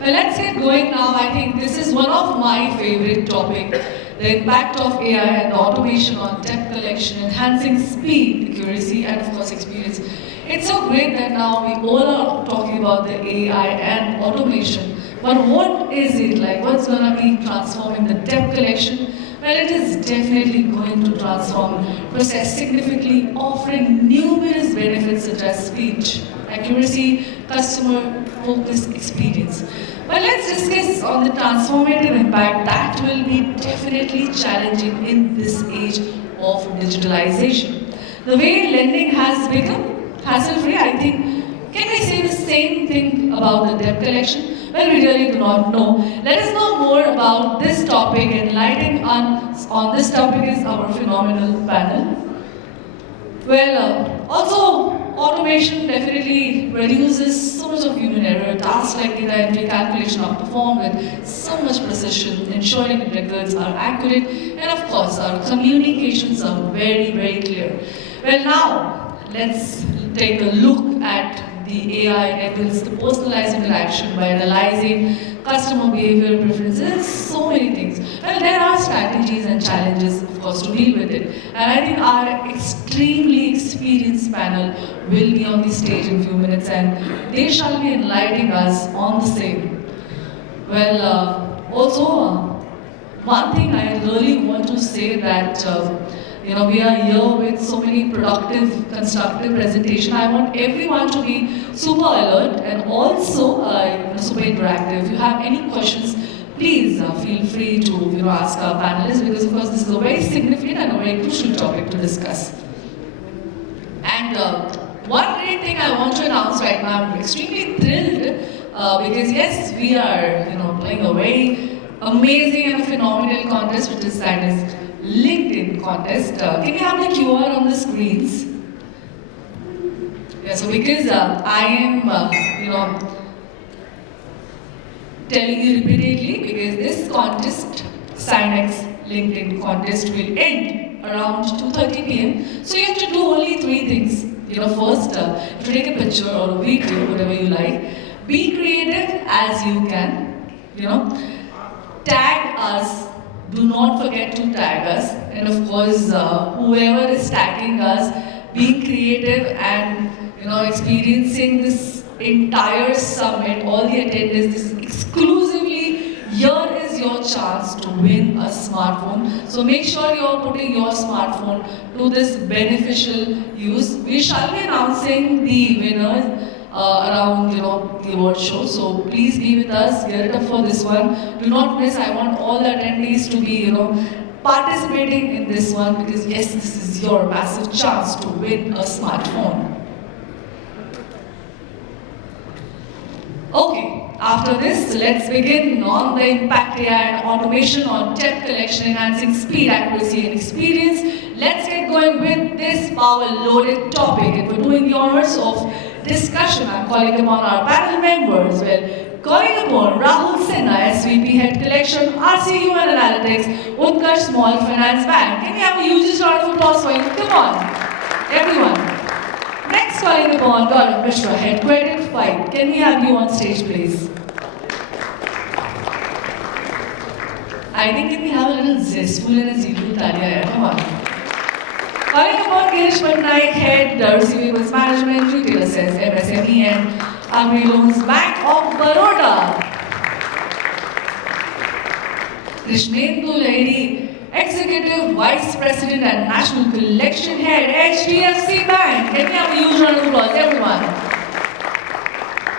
Well, let's get going now. I think this is one of my favorite topics, the impact of AI and the automation on debt collection, enhancing speed, accuracy, and of course experience. It's so great that now we all are talking about the AI and automation. But what is it like? What's going to be transforming the debt collection? Well, it is definitely going to transform process significantly, offering numerous benefits such as speed, accuracy, customer-focused experience. But let's discuss on the transformative impact that will be definitely challenging in this age of digitalization. The way lending has become hassle-free, I think, can we say the same thing about the debt collection? Well, we really do not know. Let us know more about this topic. Enlightening on this topic is our phenomenal panel. Well, also automation definitely reduces so much of human error. Tasks like data entry, calculation are performed with so much precision, ensuring records are accurate, and of course our communications are very, very clear. Well, now let's take a look at the AI enables the personalized interaction by analyzing customer behavior preferences, so many things. Well, there are strategies and challenges, of course, to deal with it. And I think our extremely experienced panel will be on the stage in a few minutes and they shall be enlightening us on the same. Well, also, one thing I really want to say that we are here with so many productive, constructive presentation. I want everyone to be super alert and also super interactive. If you have any questions, please feel free to ask our panelists, because of course this is a very significant and a very crucial topic to discuss. And one great thing I want to announce right now, I'm extremely thrilled because yes, we are playing a very amazing and phenomenal contest, which is that is LinkedIn contest. Can you have the QR on the screens? Yeah, so because I am, telling you repeatedly, because this contest, Sinex LinkedIn contest, will end around 2:30 p.m. So you have to do only 3 things. First, if you take a picture or a video, whatever you like, be creative as you can. Tag us. Do not forget to tag us, and of course, whoever is tagging us, being creative and experiencing this entire summit, all the attendees, this exclusively, here is your chance to win a smartphone. So make sure you are putting your smartphone to this beneficial use. We shall be announcing the winners around the award show, so please be with us, gear it up for this one. Do not miss. I want all the attendees to be participating in this one, because yes, this is your massive chance to win a smartphone. Okay, after this, let's begin on the impact AI and automation on debt collection, enhancing speed, accuracy, and experience. Let's get going with this power-loaded topic, and we're doing the honors of discussion. I'm calling upon our panel members. Well, calling upon Rahul Sinha, SVP Head Collection, RCU and Analytics, Utkarsh Small Finance Bank. Can we have a huge round of applause for him? Come on, everyone. Next, calling upon Gaurav, Mishra, Head Credit Fibe. Can we have you on stage, please? I think can we have a little zestful and a zestful talia? Come on. Calling upon GIRISH, Head Receivables Management, Retail Assets, MSME and Agri Loans Bank of Baroda. Krishnendu, Lahiri, Executive Vice President and National Collection Head, HDFC Bank. Can we have a huge round of applause, everyone?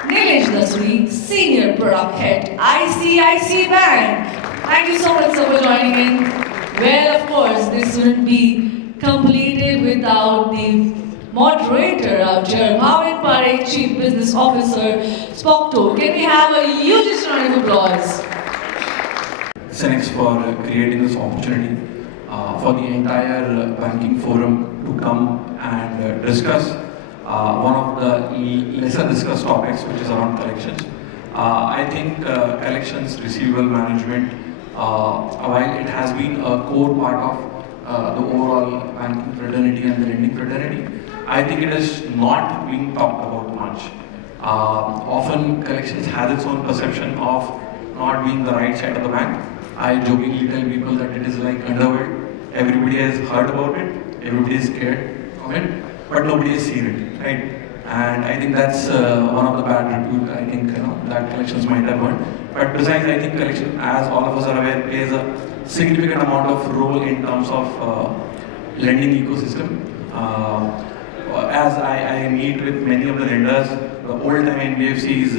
Nilesh, Dasri, Senior Product Head, ICICI Bank. Thank you so much, sir, for joining in. Well, of course, this wouldn't be completed without the moderator out here, Bhavin, Parekh, Chief Business Officer, spocto. Can we have a huge round of applause? Thanks for creating this opportunity for the entire banking forum to come and discuss one of the lesser discussed topics, which is around collections. I think collections, receivable management, while it has been a core part of the overall banking fraternity and the lending fraternity, I think it is not being talked about much. Often collections has its own perception of not being the right side of the bank. I jokingly tell people that it is like underworld. Everybody has heard about it, everybody is scared of it, but nobody has seen it, right? And I think that's one of the bad repute I think that collections might have earned. But besides, I think collection, as all of us are aware, plays a significant amount of role in terms of lending ecosystem. As I meet with many of the lenders, the old-time NBFCs,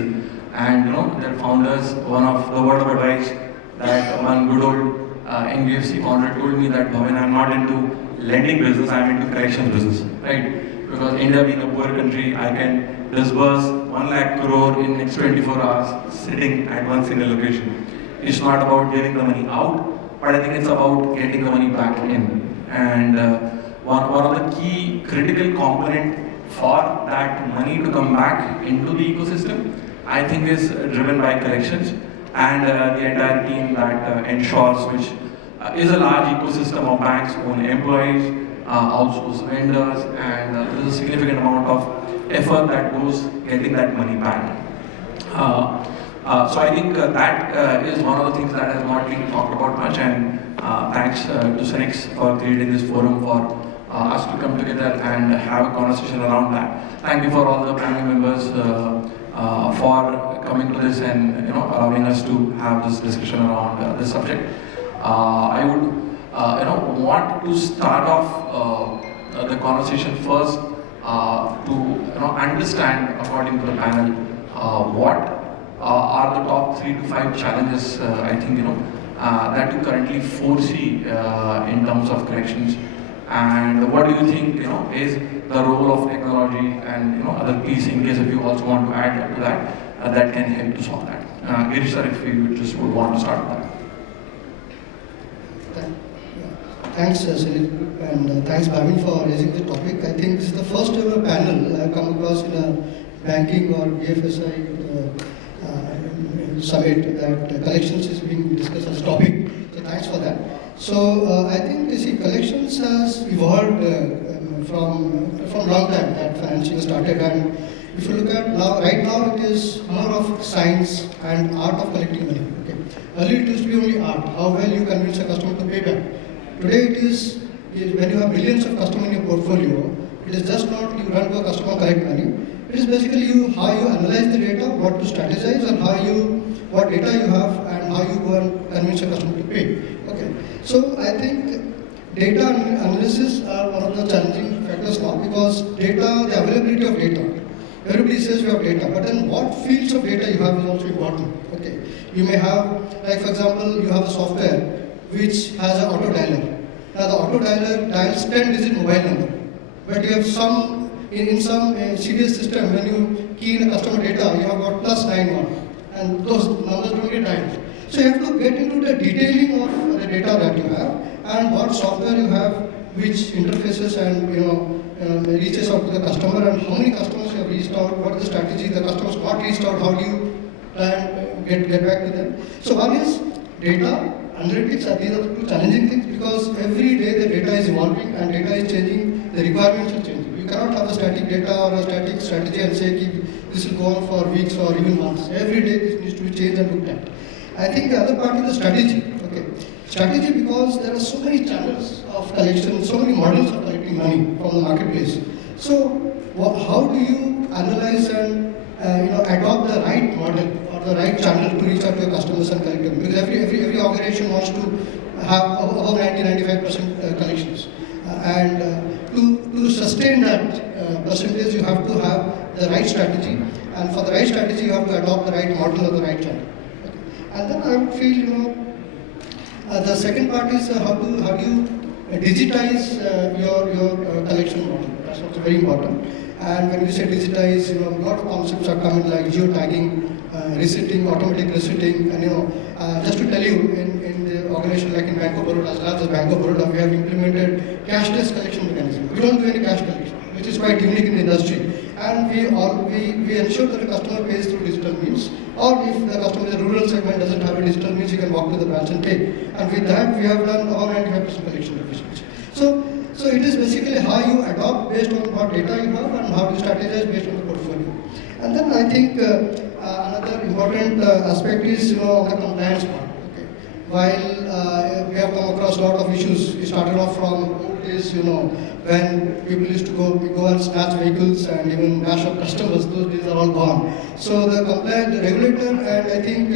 and their founders, one of the word of advice that one good old NBFC founder told me that, Bhavin, I'm not into lending business, I'm into collections business, right? Because India being a poor country, I can disburse 1 lakh crore in next 24 hours sitting at one single location. It's not about giving the money out, but I think it's about getting the money back in. And one of the key critical component for that money to come back into the ecosystem, I think is driven by collections and the entire team that ensures, which is a large ecosystem of banks, own employees, outsource vendors, and there's a significant amount of effort that goes getting that money back. So I think that is one of the things that has not been talked about much, and thanks to 𝐓𝐡𝐞 for creating this forum for us to come together and have a conversation around that. Thank you for all the panel members for coming to this and allowing us to have this discussion around this subject. I would want to start off the conversation first to understand, according to the panel, what are the top 3 to 5 challenges I think that you currently foresee in terms of collections, and what do you think is the role of technology and other piece, in case if you also want to add to that, that can help to solve that. GIRISH sir, if you just would want to start with that. Thanks, Sunil, and thanks, Bhavin, for raising the topic. I think this is the first ever panel I've come across in a banking or BFSI summit that collections is being discussed as a topic. So thanks for that. So I think collections has evolved from long time that financing started, and if you look at right now, it is more of science and art of collecting money. Okay. Earlier it used to be only art, how well you convince a customer to pay back. Today it is when you have millions of customers in your portfolio, it is just not you run to a customer collect money. It is basically how you analyze the data, what to strategize, and what data you have, and how you go and convince a customer to pay. Okay. So I think data analysis are one of the challenging factors now, because data, the availability of data. Everybody says you have data, but then what fields of data you have is also important. Okay. You may have, like for example, you have a software which has an auto dialer. Now the auto dialer dials 10-digit mobile number, but you have some in some CDS system, when you key in a customer data, you have got +91, and those numbers don't get dialed. So you have to get into the detailing of the data that you have and what software you have, which interfaces and reaches out to the customer, and how many customers you have reached out, what is the strategy, the customers not reached out, how do you try and get back to them. So one is data, analytics, these are the 2 challenging things, because every day the data is evolving and data is changing, the requirements are changing. You cannot have a static data or a static strategy and say this will go on for weeks or even months. Every day this needs to be changed and looked at. I think the other part is the strategy. Okay. Strategy, because there are so many channels of collection, so many models of collecting money from the marketplace. So how do you analyze and adopt the right model or the right channel to reach out to your customers and collect them? Because every organization wants to have above 90-95% collections, and to sustain that percentage, you have to have the right strategy, and for the right strategy, you have to adopt the right model or the right channel. Okay. And then I would feel, the second part is how do you digitize your collection model. That's also very important. And when we say digitize, a lot of concepts are coming like geotagging, receipting, automatic receipting, and just to tell you, in the organization like in Bank of Baroda, as large as Bank of Baroda, we have implemented cashless collection mechanism. We don't do any cash collection, which is quite unique in the industry. And we ensure that the customer pays through digital means, or if the customer in the rural segment doesn't have a digital means, he can walk to the branch and pay. And with that, we have done about 95% collection efficiency. So it is basically how you adopt based on what data you have and how you strategize based on the portfolio. And then I think another important aspect is on the compliance part. Okay. While we have come across a lot of issues, we started off from old days, when people used to go and snatch vehicles and even bash up customers. Those days are all gone. So the regulator, and I think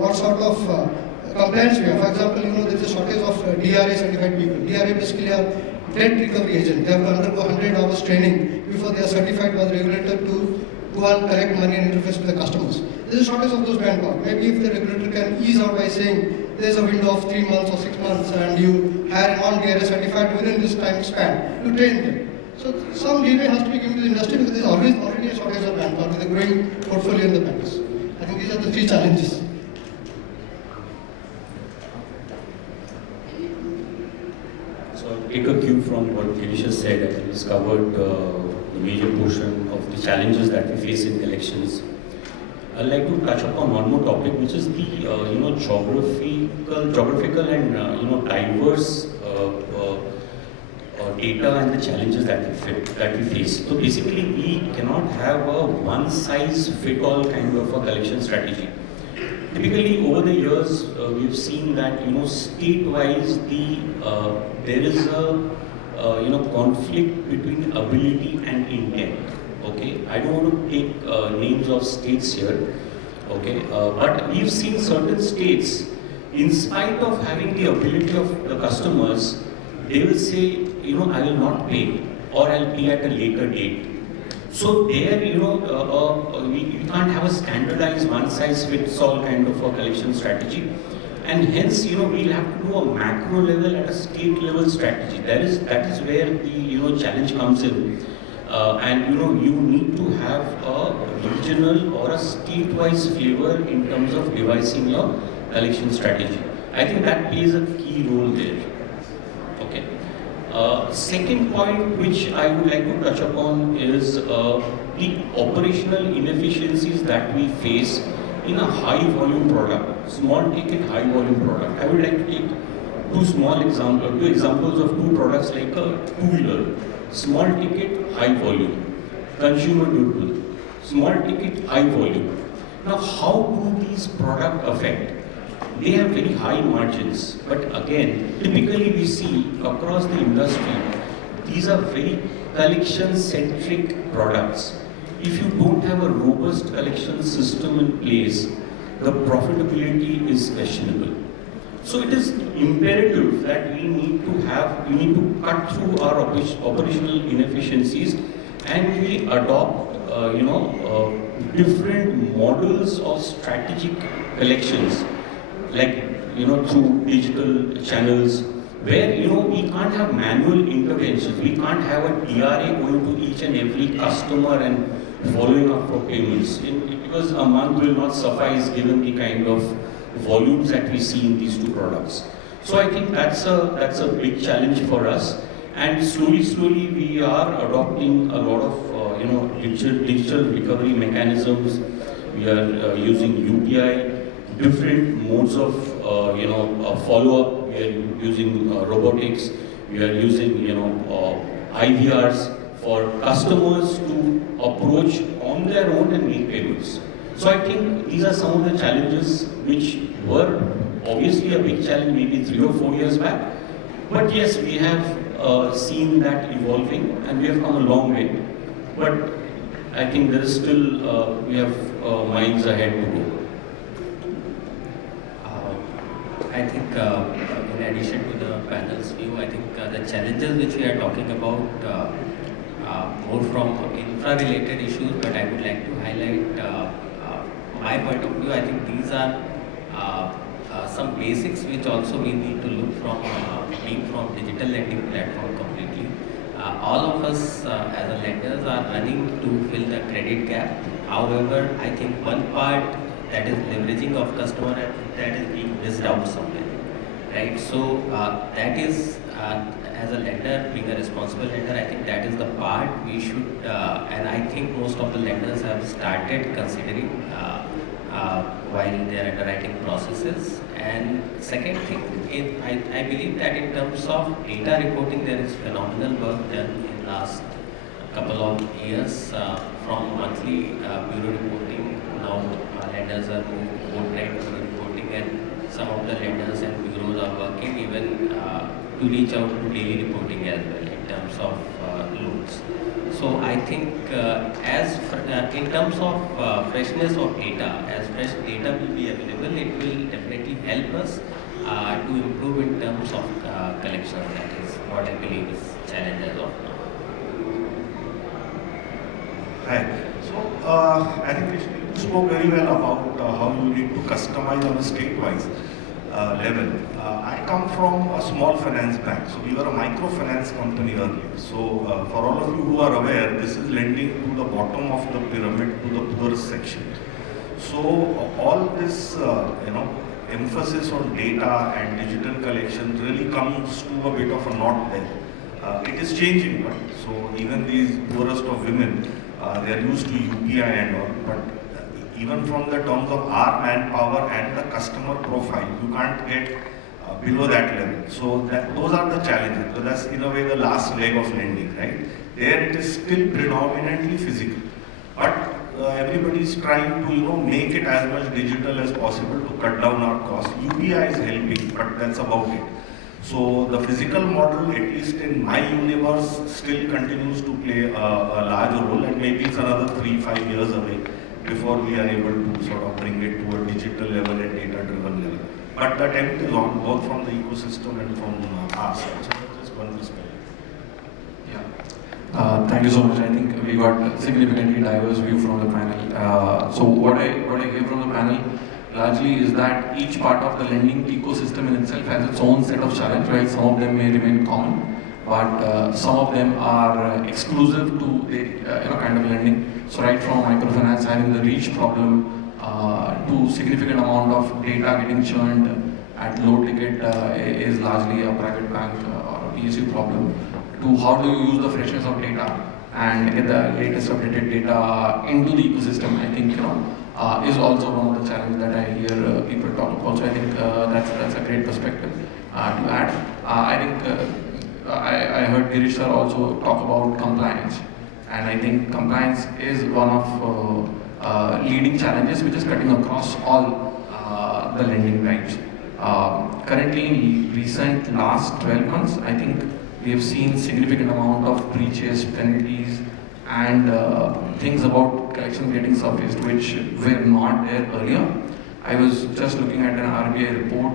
what sort of compliance we have. For example, there is a shortage of DRA certified people. DRA basically are debt recovery agent. They have to undergo 100 hours training before they are certified by the regulator to go and collect money and interface with the customers. There is a shortage of those manpower. Maybe if the regulator can ease out by saying there is a window of 3 months or 6 months and you hire a non-DRA certified within this time span, you train them. So some leeway has to be given to the industry because there is already a shortage of manpower with a growing portfolio in the banks. I think these are the 3 challenges. So I'll take a cue from what GIRISH has said. I think he's covered the major portion of the challenges that we face in collections. I'd like to touch upon one more topic, which is the geographical and diverse data and the challenges that we face. So basically, we cannot have a one-size-fit-all kind of a collection strategy. Typically, over the years, we've seen that state-wise, there is a conflict between ability and intent. Okay, I don't want to take names of states here. Okay, but we've seen certain states, in spite of having the ability of the customers, they will say, I will not pay, or I'll pay at a later date. So there, we can't have a standardized one-size-fits-all kind of a collection strategy, and hence, we'll have to do a macro level and a state level strategy. That is where the challenge comes in, and you need to have a regional or a state-wise flavor in terms of devising your collection strategy. I think that plays a key role there. Okay. Second point which I would like to touch upon is the operational inefficiencies that we face in a high volume product, small ticket high volume product. I would like to take two examples of 2 products like a two-wheeler, small ticket high volume, consumer durable, small ticket high volume. Now how do these products affect? They have very high margins, but again, typically we see across the industry, these are very collection-centric products. If you don't have a robust collection system in place, the profitability is questionable. So it is imperative that we need to cut through our operational inefficiencies, and we adopt, different models of strategic collections, like through digital channels, where we can't have manual interventions. We can't have a DRA going to each and every customer and following up for payments, because a month will not suffice given the kind of volumes that we see in these 2 products. So I think that's a big challenge for us, and slowly we are adopting a lot of digital recovery mechanisms. We are using UPI, different modes of follow-up. We are using robotics. We are using IVRs for customers to approach on their own and make payments. So I think these are some of the challenges which were obviously a big challenge maybe 3 or 4 years back. But yes, we have seen that evolving, and we have come a long way. But I think there is still, we have miles ahead to go. I think in addition to the panel's view, I think the challenges which we are talking about more from infra-related issues, but I would like to highlight my point of view. I think these are some basics which also we need to look from being from digital lending platform completely. All of us as a lenders are running to fill the credit gap. However, I think one part that is leveraging of customer, that is being missed out somewhere, right? So that is, as a lender, being a responsible lender, I think that is the part we should, and I think most of the lenders have started considering while their underwriting processes. And second thing, I believe that in terms of data reporting, there is phenomenal work done in last couple of years from monthly bureau reporting, now lenders are moved to fortnight bureau reporting, and some of the lenders and bureaus are working even to reach out to daily reporting as well in terms of loans. So I think in terms of freshness of data, as fresh data will be available, it will definitely help us to improve in terms of collection. That is what I believe is challenge as of now. Hi. So, I think Krishnendu spoke very well about how you need to customize on a state-wise level. I come from a small finance bank, so we were a microfinance company earlier. So, for all of you who are aware, this is lending to the bottom of the pyramid, to the poorest section. So, all this, emphasis on data and digital collection really comes to a bit of a knot there. It is changing, but so even these poorest of women, they are used to UPI and all, but even from the terms of our manpower and the customer profile, you can't get below that level. So those are the challenges. So that's in a way the last leg of lending, right? There it is still predominantly physical, but everybody is trying to make it as much digital as possible to cut down our costs. UPI is helping, but that's about it. So the physical model, at least in my universe, still continues to play a large role, and maybe it's another 3-5 years away before we are able to sort of bring it to a digital level and data-driven level. But the attempt is on, both from the ecosystem and from our side. So that's just one perspective. Yeah. Thank you so much. I think we got significantly diverse view from the panel. So what I hear from the panel largely is that each part of the lending ecosystem in itself has its own set of challenges, right? Some of them may remain common, but some of them are exclusive to the kind of lending. So right from microfinance having the reach problem to significant amount of data getting churned at low ticket is largely a private bank or a PSU problem, to how do you use the freshness of data and get the latest updated data into the ecosystem. I think is also one of the challenges that I hear people talk about. So I think that's a great perspective to add. I think I heard GIRISH sir also talk about compliance, and I think compliance is one of leading challenges which is cutting across all the lending types. Currently, in recent last 12 months, I think we have seen significant amount of breaches, penalties, and things about collection getting surfaced which were not there earlier. I was just looking at an RBI report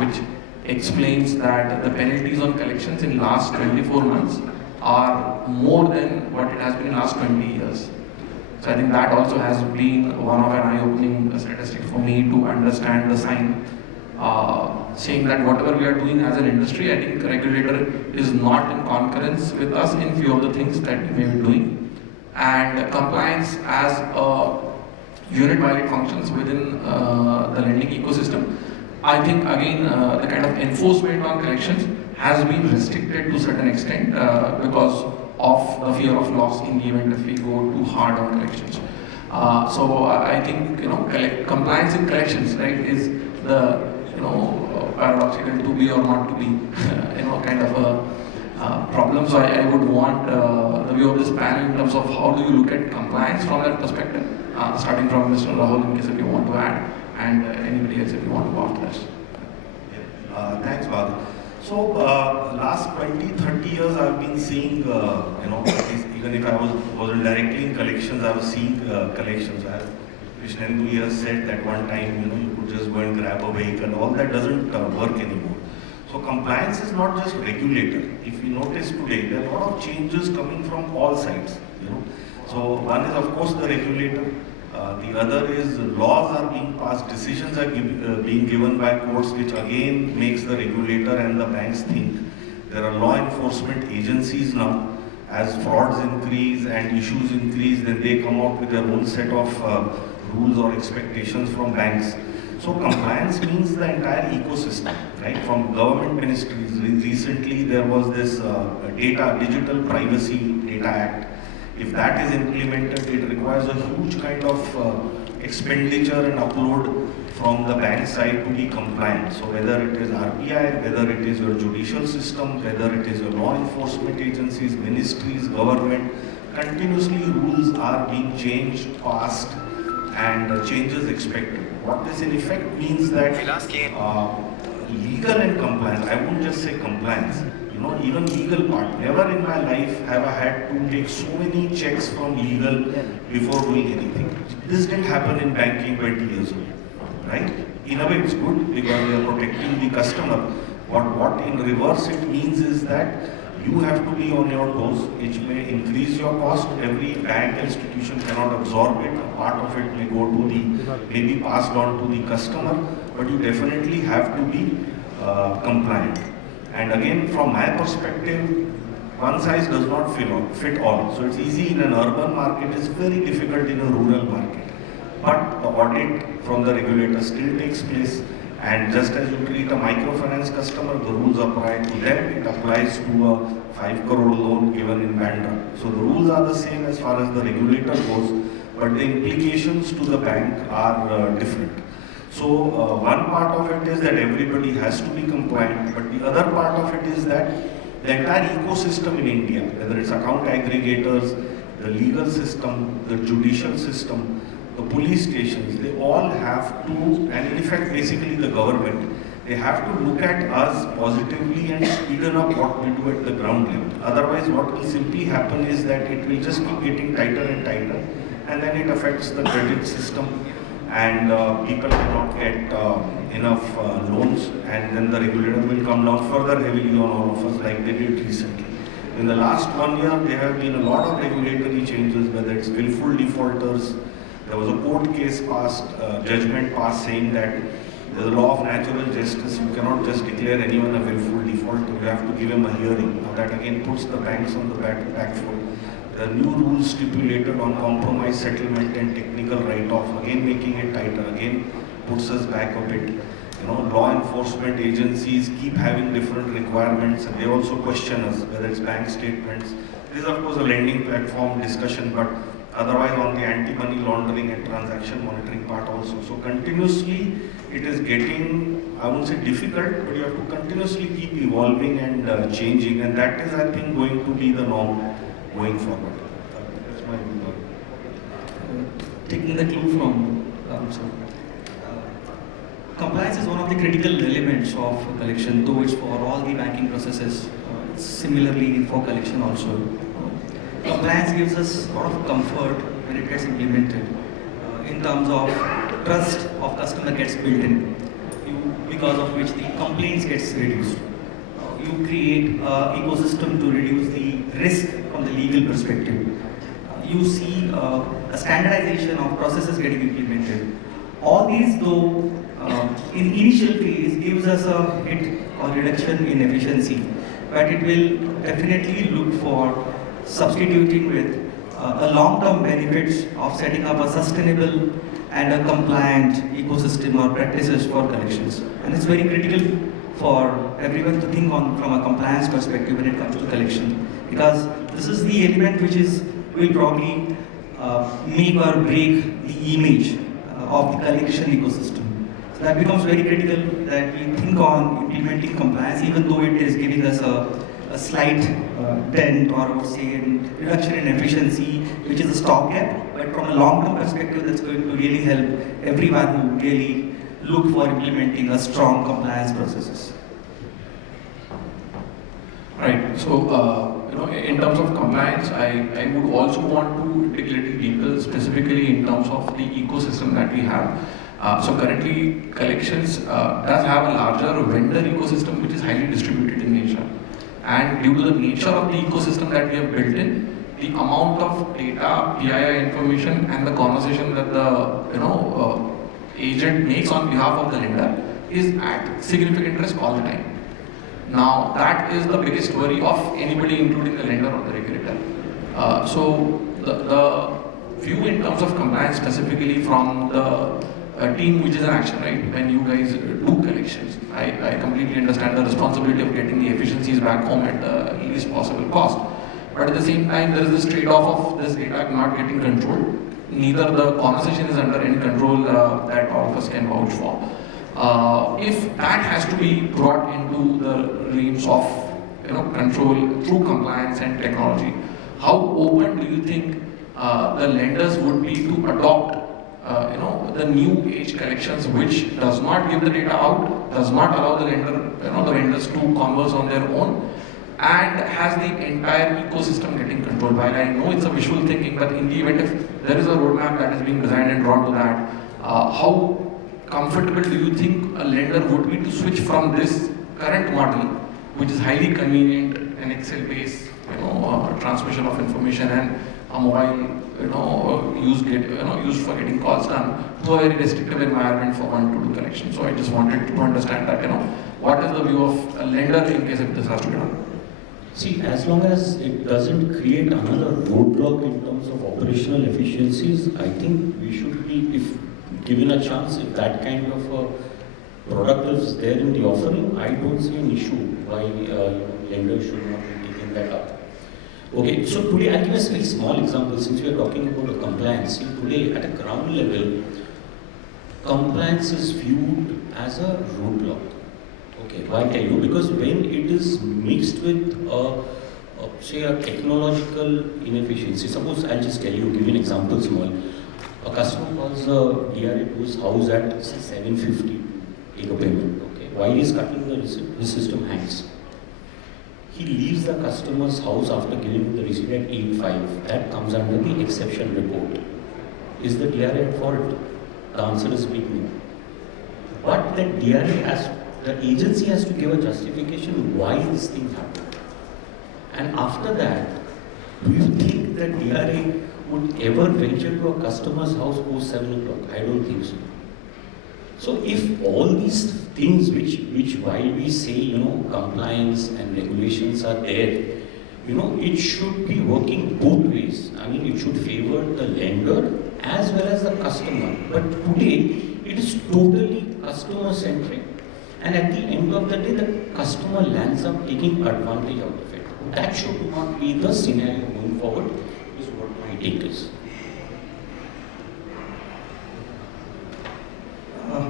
which explains that the penalties on collections in last 24 months are more than what it has been in last 20 years. So I think that also has been one of an eye-opening statistic for me to understand the sign, saying that whatever we are doing as an industry, I think the regulator is not in concurrence with us in few of the things that we may be doing. And compliance as a unit while it functions within the lending ecosystem, I think again the kind of enforcement on collections has been restricted to a certain extent because of the fear of loss in the event if we go too hard on collections. So I think compliance in collections, right, is the paradoxical to be or not to be kind of a problem. So I would want the view of this panel in terms of how do you look at compliance from that perspective, starting from Mr. Rahul in case if you want to add, and anybody else if you want to go after this. Thanks, Bhavin. So last 20-30 years I've been seeing, even if I wasn't directly in collections, I was seeing collections. As Krishnendu here said that one time, you could just go and grab a vehicle. All that doesn't work anymore. So compliance is not just regulator. If you notice today, there are a lot of changes coming from all sides. So one is of course the regulator. The other is laws are being passed, decisions are being given by courts, which again makes the regulator and the banks think. There are law enforcement agencies now. As frauds increase and issues increase, then they come out with their own set of rules or expectations from banks. So compliance means the entire ecosystem, right? From government ministries. Recently there was this Digital Privacy Data Act. If that is implemented, it requires a huge kind of expenditure and upload from the bank side to be compliant. So whether it is RBI, whether it is your judicial system, whether it is your law enforcement agencies, ministries, government, continuously rules are being changed, passed, and changes expected. What this in effect means that legal and compliance, I wouldn't just say compliance, even legal part. Never in my life have I had to take so many checks from legal before doing anything. This didn't happen in banking 20 years ago, right? In a way it's good because we are protecting the customer. What in reverse it means is that you have to be on your toes, which may increase your cost. Every bank institution cannot absorb it. A part of it may go to may be passed on to the customer, but you definitely have to be compliant. And again, from my perspective, one size does not fit all. So it's easy in an urban market, it's very difficult in a rural market. But the audit from the regulator still takes place. And just as you treat a microfinance customer, the rules apply to them. It applies to a 5 crore loan given in Bandra. So the rules are the same as far as the regulator goes, but the implications to the bank are different. So one part of it is that everybody has to be compliant, but the other part of it is that the entire ecosystem in India, whether it's account aggregators, the legal system, the judicial system, the police stations, they all have to, and in fact basically the government, they have to look at us positively and speeden up what we do at the ground level. Otherwise what will simply happen is that it will just keep getting tighter and tighter, and then it affects the credit system, and people cannot get enough loans, and then the regulator will come down further heavily on all of us like they did recently. In the last 1 year, there have been a lot of regulatory changes, whether it's willful defaulters. There was a court case passed, judgment passed saying that there's a law of natural justice. You cannot just declare anyone a willful defaulter. You have to give him a hearing. Now that again puts the banks on the back foot. The new rules stipulated on compromise settlement and technical write-off, again making it tighter, again puts us back a bit. Law enforcement agencies keep having different requirements, and they also question us, whether it's bank statements. This is of course a lending platform discussion, but otherwise on the anti-money laundering and transaction monitoring part also. So continuously it is getting, I won't say difficult, but you have to continuously keep evolving and changing, and that is, I think, going to be the norm going forward. That's my view. Taking the clue from compliance is one of the critical elements of collection, though it's for all the banking processes. Similarly for collection also. Compliance gives us a lot of comfort when it gets implemented. In terms of trust of customer gets built in, because of which the complaints gets reduced. You create an ecosystem to reduce the risk from the legal perspective. You see a standardization of processes getting implemented. All these, though, in initial phase gives us a hit or reduction in efficiency, but it will definitely look for substituting with a long-term benefits of setting up a sustainable and a compliant ecosystem or practices for collections. And it's very critical for everyone to think on from a compliance perspective when it comes to collection, because this is the element which will probably make or break the image of the collection ecosystem. So that becomes very critical that we think on implementing compliance, even though it is giving us a slight dent or I would say reduction in efficiency, which is a stopgap, but from a long-term perspective, that's going to really help everyone who really look for implementing a strong compliance processes. Right. So, in terms of compliance, I would also want to dig a little deeper, specifically in terms of the ecosystem that we have. So currently, collections does have a larger vendor ecosystem which is highly distributed in nature. And due to the nature of the ecosystem that we have built in, the amount of data, PII information, and the conversation that the agent makes on behalf of the lender is at significant risk all the time. Now, that is the biggest worry of anybody, including the lender or the regulator. So, the view in terms of compliance, specifically from the team which is in action, right? When you guys do collections, I completely understand the responsibility of getting the efficiencies back home at the least possible cost. But at the same time, there is this trade-off of this data not getting controlled. Neither the conversation is under any control that all of us can vouch for. If that has to be brought into the realms of control through compliance and technology, how open do you think the lenders would be to adopt the new age collections, which does not give the data out, does not allow the the vendors to converse on their own, and has the entire ecosystem getting controlled? While I know it's a visual thinking, but in the event if there is a roadmap that is being designed and drawn to that, how comfortable do you think a lender would be to switch from this current model, which is highly convenient, an Excel-based, transmission of information and a mobile, used for getting calls done, to a very restrictive environment for one to do collection? So I just wanted to understand that, what is the view of a lender in case if this has to be done? See, as long as it doesn't create another roadblock in terms of operational efficiencies, I think we should be, if given a chance, if that kind of a product is there in the offering, I don't see an issue why lenders should not be taking that up. Okay, so today I'll give a very small example since we are talking about compliance. See, today at a ground level, compliance is viewed as a roadblock. Okay, why tell you? Because when it is mixed with say a technological inefficiency, suppose I'll just tell you, give you an example small. A customer calls a DRA to his house at say 750, take a payment. Okay, while he's cutting the receipt, the system hangs. He leaves the customer's house after giving the receipt at 8.5. That comes under the exception report. Is the DRA at fault? The answer is big no. But the the agency has to give a justification why this thing happened. And after that, do you think that DRA would ever venture to a customer's house post 7 o'clock? I don't think so. So if all these things which while we say, compliance and regulations are there, it should be working both ways. I mean, it should favor the lender as well as the customer. But today, it is totally customer-centric. And at the end of the day, the customer lands up taking advantage out of it. That should not be the scenario going forward, is what my take is.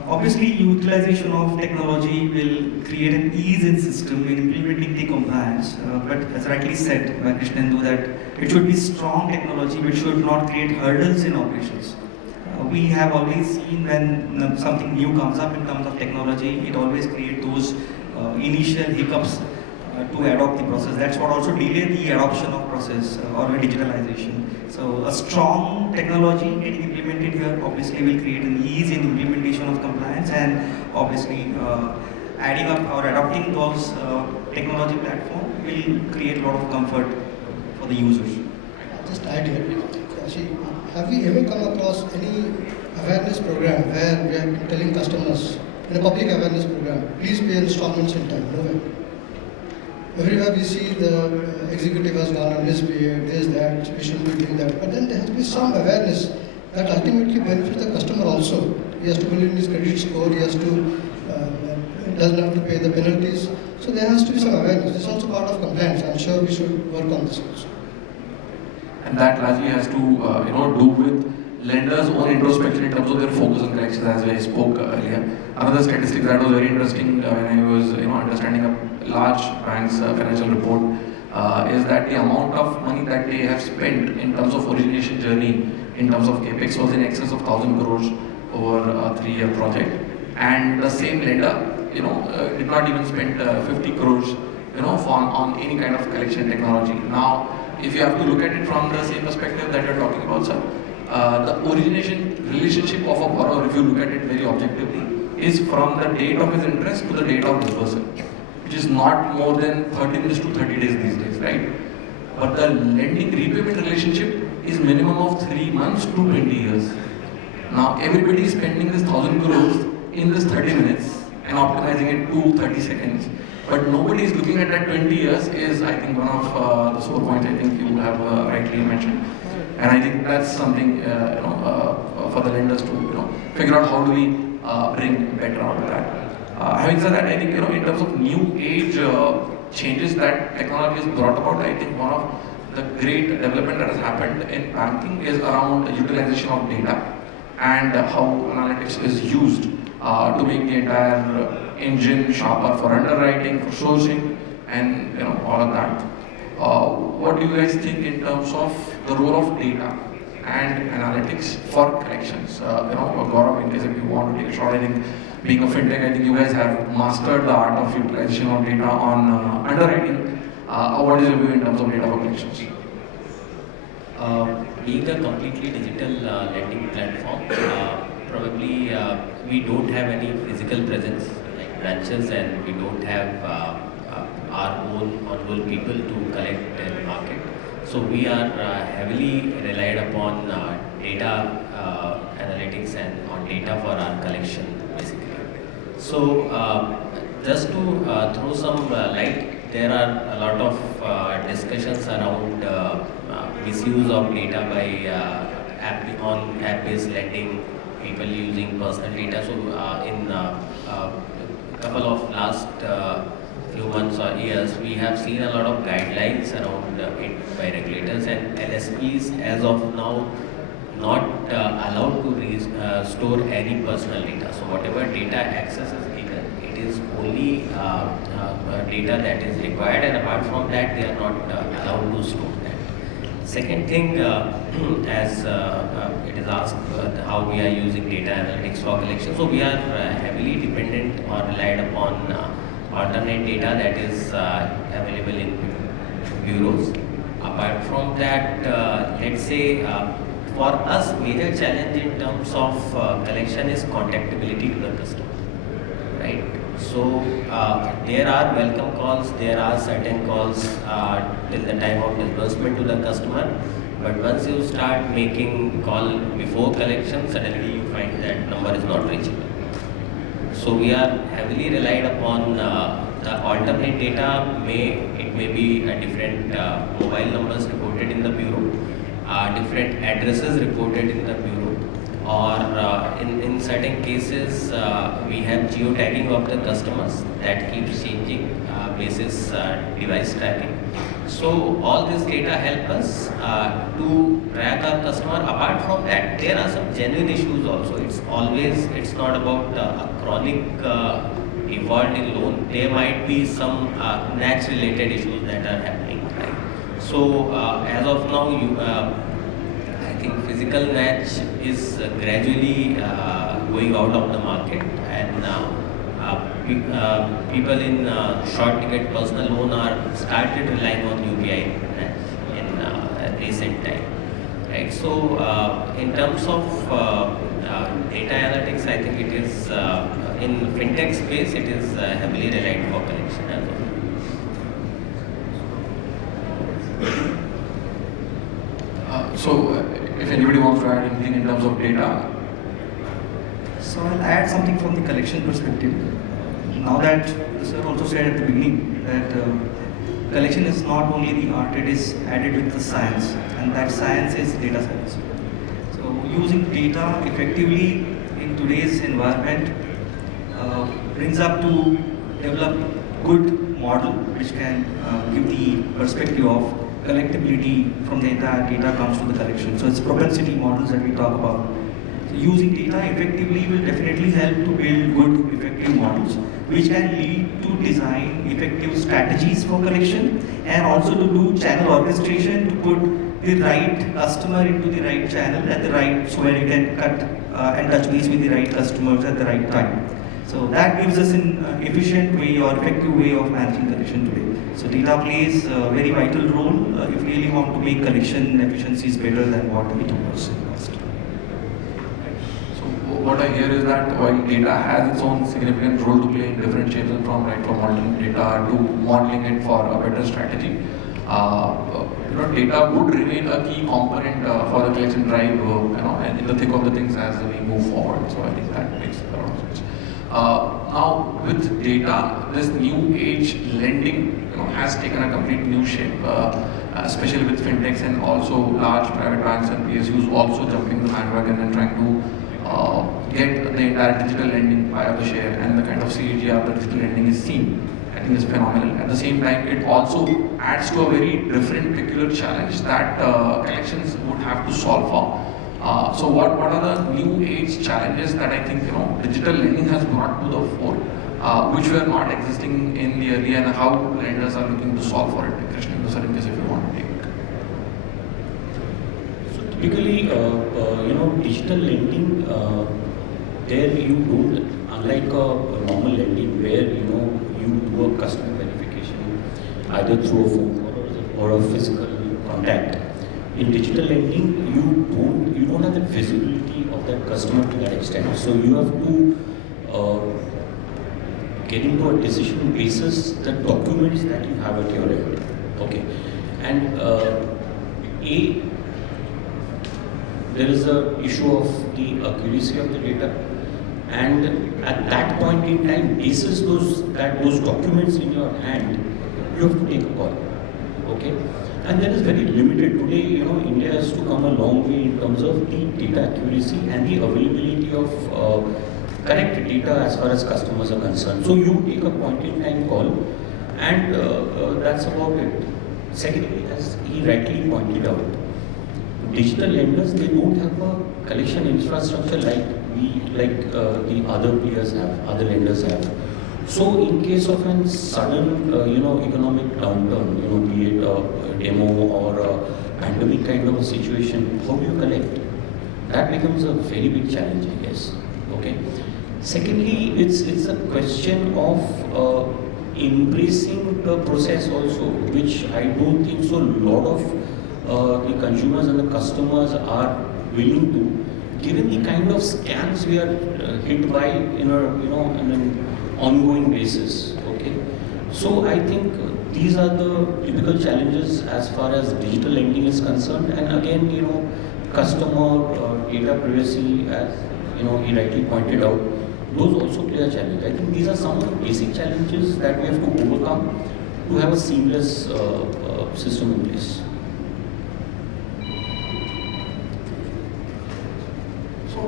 Obviously, utilization of technology will create an ease in system in implementing the compliance. But as rightly said by Krishnendu, that it should be strong technology which should not create hurdles in operations. We have always seen when something new comes up in terms of technology, it always creates those initial hiccups to adopt the process. That's what also delay the adoption of process or digitalization. So a strong technology getting implemented here obviously will create an ease in implementation of compliance, and obviously adding up or adopting those technology platform will create a lot of comfort for the users. Just add here. Have we ever come across any awareness program where we are telling customers in a public awareness program, please pay installments in time? Nowhere. Everywhere we see the executive has gone and misbehaved, this, that, we shouldn't be doing that. But then there has to be some awareness that ultimately benefits the customer also. He has to build in his credit score, he has to, doesn't have to pay the penalties. So there has to be some awareness. It's also part of compliance. I'm sure we should work on this also. And that largely has to do with lenders' own introspection in terms of their focus on collections, as I spoke earlier. Another statistic that was very interesting when I was understanding a large bank's financial report is that the amount of money that they have spent in terms of origination journey, in terms of capex, was in excess of 1,000 crores over a 3-year project. And the same lender, did not even spend 50 crores, on any kind of collection technology. Now, if you have to look at it from the same perspective that you're talking about, sir, the origination relationship of a borrower, if you look at it very objectively, is from the date of his interest to the date of disbursal, which is not more than 30 minutes to 30 days these days, right? But the lending repayment relationship is minimum of 3 months to 20 years. Now, everybody is spending this 1,000 crores in this 30 minutes and optimizing it to 30 seconds. But nobody is looking at that 20 years is, I think, one of the sore points I think you have rightly mentioned. And I think that's something, for the lenders to, figure out how do we bring better out of that. Having said that, I think, in terms of new age changes that technology has brought about, I think one of the great development that has happened in banking is around the utilization of data and how analytics is used to make the entire engine sharper for underwriting, for sourcing, and all of that. what do you guys think in terms of the role of data and analytics for collections? Gaurav, in case if you want to take a shot, I think being a fintech, I think you guys have mastered the art of utilization of data on underwriting. What is your view in terms of data for collections? Being a completely digital lending platform, probably we don't have any physical presence like branches, and we don't have our own on-roll people to collect and market. So we are heavily relied upon data analytics and on data for our collection basically. So just to throw some light, there are a lot of discussions around misuse of data by app-based lending, people using personal data. So in couple of last few months or years, we have seen a lot of guidelines around it by regulators, and LSPs as of now not allowed to store any personal data. So whatever data access is given, it is only data that is required, and apart from that they are not allowed to store that. Second thing, as it is asked how we are using data analytics for collection. So we are heavily dependent or relied upon alternate data that is available in bureaus. Apart from that, let's say for us, major challenge in terms of collection is contactability to the customer, right? So there are welcome calls, there are certain calls till the time of disbursement to the customer, but once you start making call before collection, suddenly you find that number is not reachable. So we are heavily relied upon the alternate data. It may be a different mobile numbers reported in the bureau, different addresses reported in the bureau, or in certain cases we have geotagging of the customers that keeps changing basis device tracking. So all this data help us to track our customer. Apart from that, there are some genuine issues also. It's not about a chronic default in loan. There might be some NACH related issues that are happening, right? So as of now, I think physical NACH is gradually going out of the market, and people in short ticket personal loan are started relying on UPI in recent time, right? So in terms of data analytics, I think it is in fintech space, it is heavily relied for collection as well. So if anybody wants to add anything in terms of data. So I'll add something from the collection perspective. Now that sir also said at the beginning that collection is not only the art, it is added with the science, and that science is data science. So using data effectively in today's environment brings up to develop good model which can give the perspective of collectability from the entire data comes to the collection. So it's propensity models that we talk about. So using data effectively will definitely help to build good effective models which can lead to design effective strategies for collection, and also to do channel orchestration to put the right customer into the right channel at the right, so where you can cut and touch base with the right customers at the right time. So that gives us an efficient way or effective way of managing collection today. So data plays a very vital role if we really want to make collection efficiencies better than what it was in the past. So what I hear is that while data has its own significant role to play in different shapes and forms, right, from alternate data to modeling it for a better strategy, data would remain a key component for the collection drive, and in the thick of the things as we move forward. So I think that makes a lot of sense. Now, with data, this new age lending has taken a complete new shape, especially with fintechs and also large private banks and PSUs also jumping the bandwagon and trying to get the entire digital lending pie of the share, and the kind of CAGR that digital lending is seen, I think is phenomenal. At the same time, it also adds to a very different peculiar challenge that collections would have to solve for. So what are the new age challenges that I think digital lending has brought to the fore which were not existing in the earlier, and how lenders are looking to solve for it? Krishnendu sir, in case if you want to take. So typically, digital lending, there you don't, unlike a normal lending where you do a customer verification either through a phone call or a physical contact. In digital lending, you don't have the visibility of that customer to that extent. So you have to get into a decision basis the documents that you have at your end. Okay, and there is a issue of the accuracy of the data, and at that point in time, basis those documents in your hand, you have to take a call. Okay, and that is very limited today. India has to come a long way in terms of the data accuracy and the availability of correct data as far as customers are concerned. So you take a point in time call, and that's about it. Secondly, as he rightly pointed out, digital lenders, they don't have a collection infrastructure like the other players have, other lenders have. So in case of a sudden economic downturn, be it a demo or a pandemic kind of a situation, how do you collect? That becomes a very big challenge, I guess. Okay. Secondly, it's a question of embracing the process also, which I don't think so. A lot of the consumers and the customers are willing to, given the kind of scams we are hit by in an ongoing basis. Okay, so I think these are the typical challenges as far as digital lending is concerned. And again, customer data privacy, as he rightly pointed out, those also play a challenge. I think these are some of the basic challenges that we have to overcome to have a seamless system in place.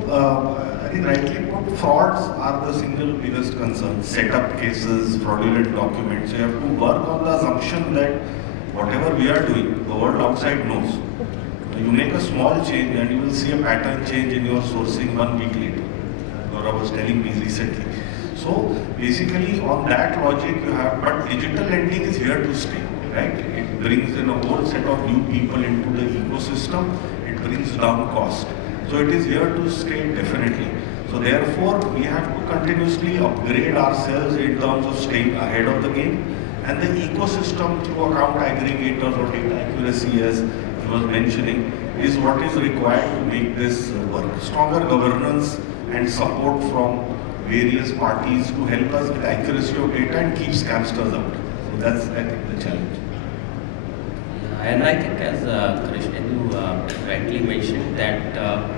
I think rightly put, frauds are the single biggest concern. Setup cases, fraudulent documents. You have to work on the assumption that whatever we are doing, the world outside knows. You make a small change and you will see a pattern change in your sourcing 1 week later. Gaurav was telling me recently. So basically on that logic you have, but digital lending is here to stay, right? It brings in a whole set of new people into the ecosystem. It brings down cost. So it is here to stay definitely. So therefore we have to continuously upgrade ourselves in terms of staying ahead of the game. And the ecosystem through account aggregators or data accuracy, as he was mentioning, is what is required to make this work. Stronger governance and support from various parties to help us with accuracy of data and keep scamsters out. So that's, I think, the challenge. And I think as Krishnendu rightly mentioned that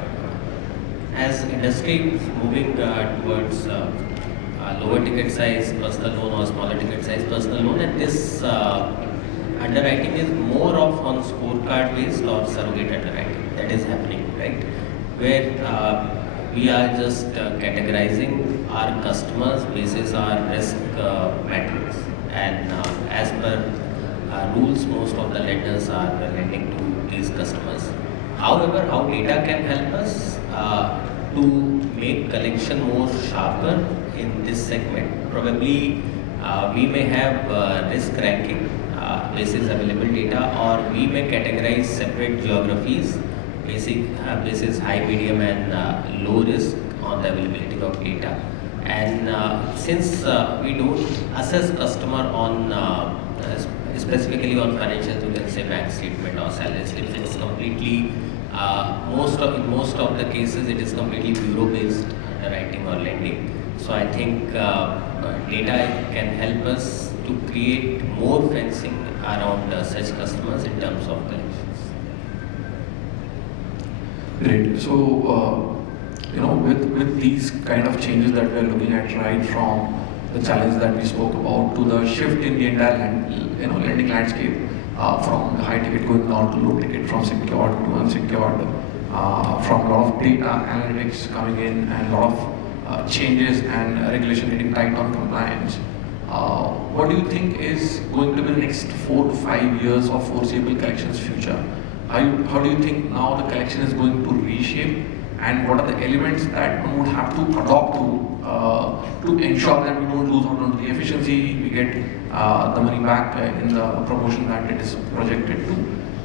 as industry is moving towards lower ticket size personal loan or smaller ticket size personal loan, and this underwriting is more of on scorecard based or surrogate underwriting that is happening, right? Where we are just categorizing our customers basis our risk matrix, and as per rules, most of the lenders are lending to these customers. However, how data can help us to make collection more sharper in this segment? Probably we may have risk ranking basis available data, or we may categorize separate geographies basis high, medium and low risk on the availability of data. And since we don't assess customer on specifically on financials, you can say bank statement or salary slips, it's completely in most of the cases it is completely bureau based underwriting or lending. So I think data can help us to create more fencing around such customers in terms of collections. Great. So, with these kind of changes that we are looking at, right from the challenge that we spoke about to the shift in the entire lending landscape, from the high ticket going down to low ticket, from secured to unsecured, from a lot of data analytics coming in and a lot of changes and regulation getting tight on compliance. What do you think is going to be the next 4 to 5 years of foreseeable collections future? How do you think now the collection is going to reshape, and what are the elements that one would have to adopt to to ensure that we don't lose out on the efficiency, we get the money back in the proportion that it is projected to.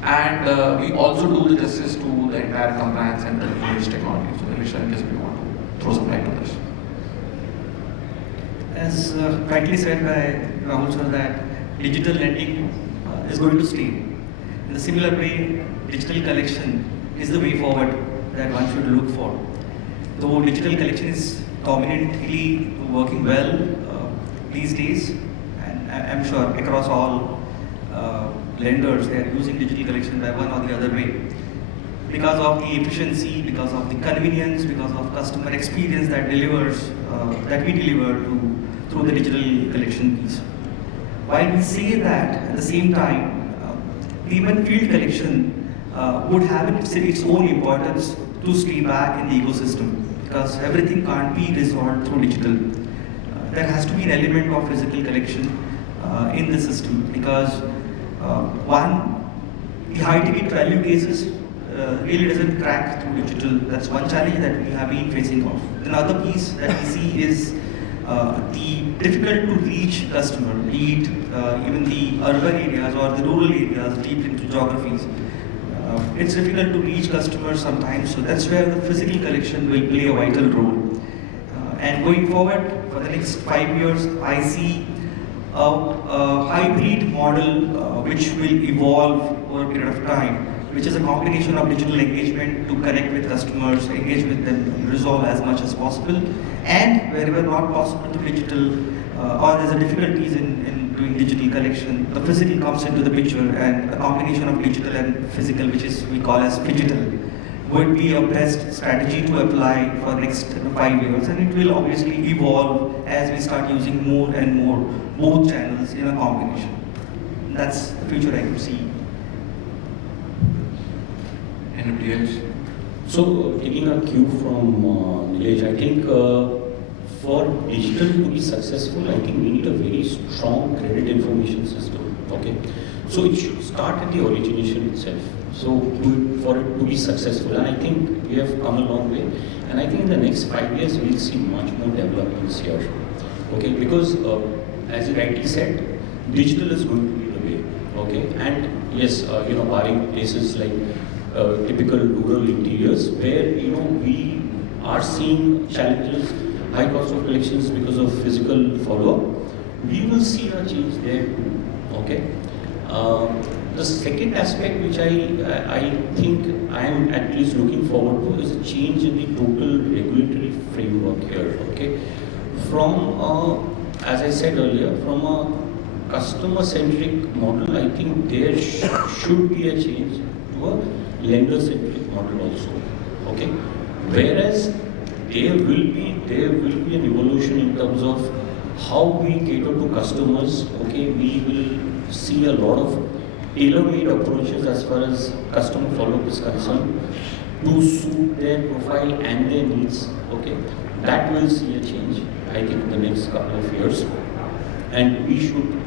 And we also do the justice to the entire compliance and the latest technology. So Nilesh, I guess we want to throw some light to this. As rightly said by Rahul sir, that digital lending is going to stay. In a similar way, digital collection is the way forward that one should look for. Though digital collection is dominantly working well these days, and I'm sure across all lenders, they are using digital collection by one or the other way. Because of the efficiency, because of the convenience, because of customer experience that delivers, that we deliver through the digital collection piece. While we say that, at the same time, even field collection would have its own importance to stay back in the ecosystem, because everything can't be resolved through digital. There has to be an element of physical collection in the system, because one, the high ticket value cases really doesn't crack through digital. That's one challenge that we have been facing off. Another piece that we see is the difficult to reach customer, be it even the urban areas or the rural areas deep into geographies. It's difficult to reach customers sometimes, so that's where the physical collection will play a vital role. And going forward, for the next 5 years, I see a hybrid model which will evolve over a period of time, which is a combination of digital engagement to connect with customers, engage with them, resolve as much as possible, and wherever not possible to digital, or there's a difficulties in doing digital collection, the physical comes into the picture, and a combination of digital and physical, which is we call as phygital, would be a best strategy to apply for next 5 years, and it will obviously evolve as we start using more and more both channels in a combination. That's the future I can see. Anybody else? So, taking a cue from Nilesh, I think for digital to be successful, I think we need a very strong credit information system. Okay, so it should start at the origination itself. So, for it to be successful, and I think we have come a long way. And I think in the next 5 years, we'll see much more developments here. Okay, because as you rightly said, digital is going to be the way. Okay, and yes, barring places like typical rural interiors where we are seeing challenges, high cost of collections because of physical follow-up, we will see a change there too. Okay. The second aspect which I think I am at least looking forward to is a change in the total regulatory framework here. Okay. From as I said earlier, from a customer-centric model, I think there should be a change to a lender-centric model also. Okay. Whereas there will be an evolution in terms of how we cater to customers. Okay, we will see a lot of tailor-made approaches as far as customer follow-up is concerned to suit their profile and their needs. Okay, that will see a change, I think, in the next couple of years, and we should,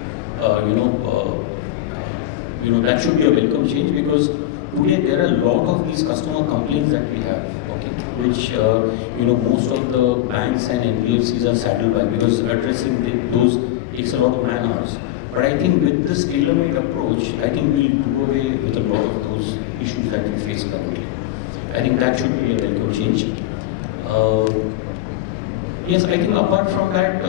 that should be a welcome change, because today there are a lot of these customer complaints that we have. Okay, which most of the banks and NBFCs are saddled by, because addressing those takes a lot of man hours. But I think with this tailor-made approach, I think we'll do away with a lot of those issues that we face currently. I think that should be a welcome change. Yes, I think apart from that,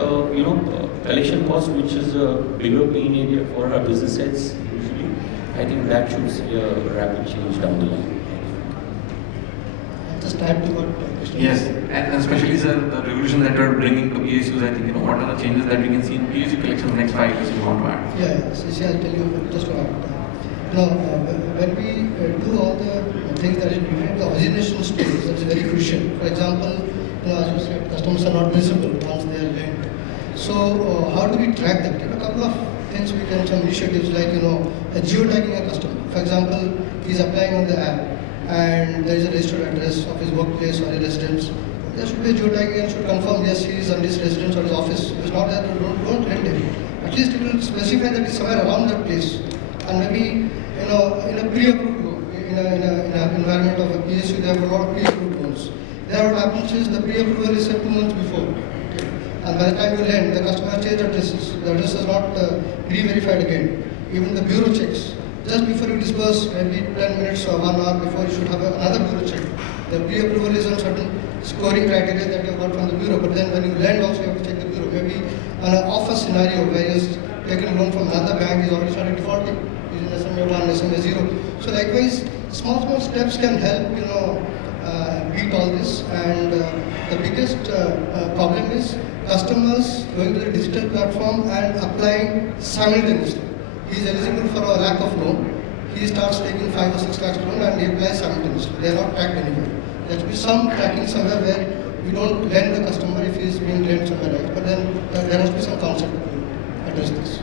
collection cost, which is a bigger pain area for our business heads usually, I think that should see a rapid change down the line. Just add to what Krishnendu Yes, said. and especially, sir, the revolution that you're bringing to PSUs, I think, what are the changes that we can see in PSU collection in the next 5 years you want to add? Yeah. See, I'll tell you just to add. When we do all the things that is behind the origination stage, that's very crucial. For example, as you said, customers are not visible once they are linked. So how do we track that? A couple of things we can, some initiatives like, geotagging a customer. For example, he's applying on the app and there is a registered address of his workplace or his residence. There should be a geotagging and should confirm, yes, he is on his residence or his office. If it's not there, don't lend him. At least it will specify that he's somewhere around that place. And maybe, in a pre-approved loan, in an environment of a PSU, there are a lot of pre-approved loans. There what happens is the pre-approval is set 2 months before. Okay. And by the time you lend, the customer has changed addresses. The address is not re-verified again. Even the bureau checks. Just before you disburse, maybe 10 minutes or 1 hour before, you should have another bureau check. The pre-approval is on certain scoring criteria that you have got from the bureau, but then when you lend also you have to check the bureau. Maybe on an offer scenario where you've taken a loan from another bank is already started defaulting, using SMA 1, SMA 0. So likewise, small steps can help, beat all this. And the biggest problem is customers going to the digital platform and applying simultaneously. He is eligible for a lakh of loan. He starts taking 5 or 6 lakhs loan and he applies simultaneously. They are not tagged anywhere. There should be some tracking somewhere where we don't lend the customer if he is being lent somewhere else. But then there has to be some concept to address this.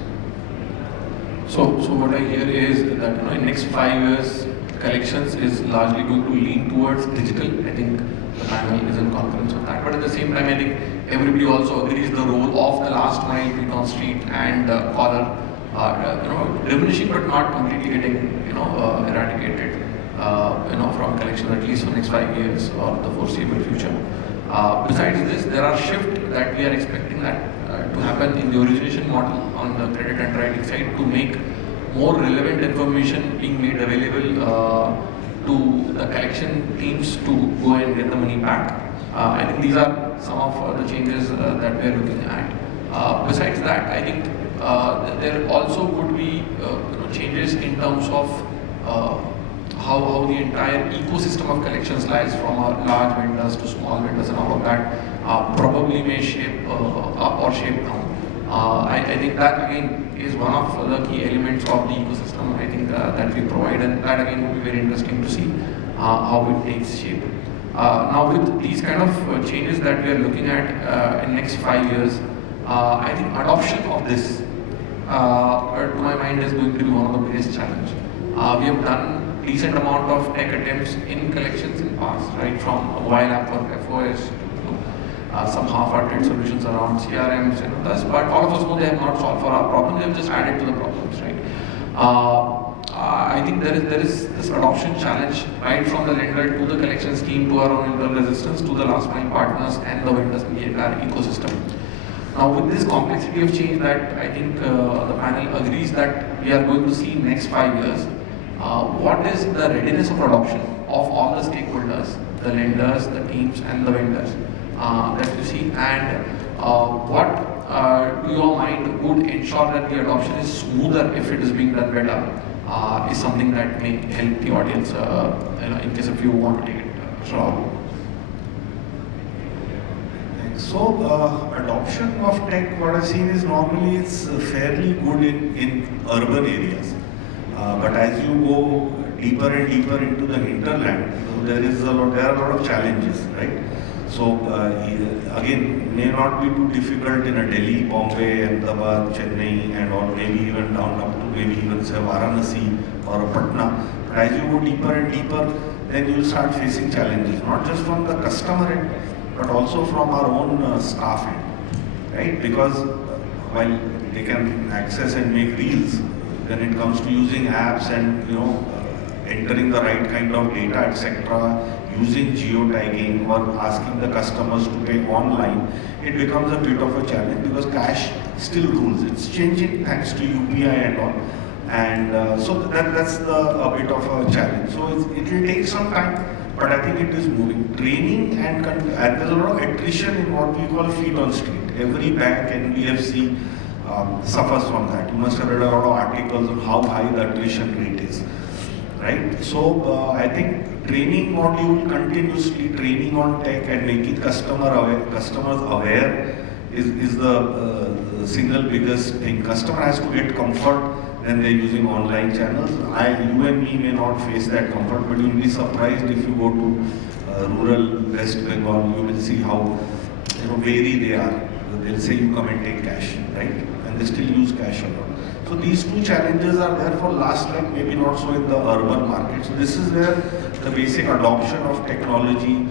So what I hear is that in next 5 years, collections is largely going to lean towards digital. I think the panel is in confidence of that. But at the same time, I think everybody also agrees the role of the last mile feet on street and caller diminishing but not completely getting eradicated from collection at least for the next 5 years or the foreseeable future. Besides this, there are shifts that we are expecting that to happen in the origination model on the credit underwriting side to make more relevant information being made available to the collection teams to go and get the money back. I think these are some of the changes that we are looking at. Besides that, I think there also would be changes in terms of how the entire ecosystem of collections lies from large vendors to small vendors and all of that probably may shape up or shape down. I think that again is one of the key elements of the ecosystem I think that we provide, and that again would be very interesting to see how it takes shape. Now with these kind of changes that we are looking at in next 5 years, I think adoption of this to my mind is going to be one of the biggest challenges. We have done decent amount of tech attempts in collections in past, right, from a mobile app for FOS to some half-hearted solutions around CRMs and others, but all of us know they have not solved for our problem, they have just added to the problems, right? I think there is this adoption challenge right from the lender to the collections team to our own internal resistance to the last mile partners and the vendors in the entire ecosystem. Now with this complexity of change that I think the panel agrees that we are going to see in next 5 years, what is the readiness of adoption of all the stakeholders, the lenders, the teams and the vendors that you see, and what to your mind would ensure that the adoption is smoother if it is being done better, is something that may help the audience in case if you want to take it. Rahul. So adoption of tech, what I've seen is normally it's fairly good in urban areas. But as you go deeper and deeper into the hinterland, there are a lot of challenges, right? So again, may not be too difficult in a Delhi, Bombay, Ahmedabad, Chennai, and or maybe even down up to maybe even say Varanasi or Patna. But as you go deeper and deeper, then you will start facing challenges, not just from the customer end, but also from our own staff end, right? Because while they can access and make reels, when it comes to using apps and entering the right kind of data, etc., using geotagging or asking the customers to pay online, it becomes a bit of a challenge because cash still rules. It's changing thanks to UPI and all, and so that's a bit of a challenge. So it will take some time, but I think it is moving. Training and there's a lot of attrition in what we call feet on street. Every bank, NBFC suffers from that. You must have read a lot of articles on how high the attrition rate is, right? So I think training module, continuously training on tech and making customers aware is the single biggest thing. Customer has to get comfort when they're using online channels. You and me may not face that comfort, but you'll be surprised if you go to rural West Bengal, you will see how wary they are. They'll say you come and take cash, right? And they still use cash a lot. So these two challenges are there for last leg, maybe not so in the urban market. So this is where the basic adoption of technology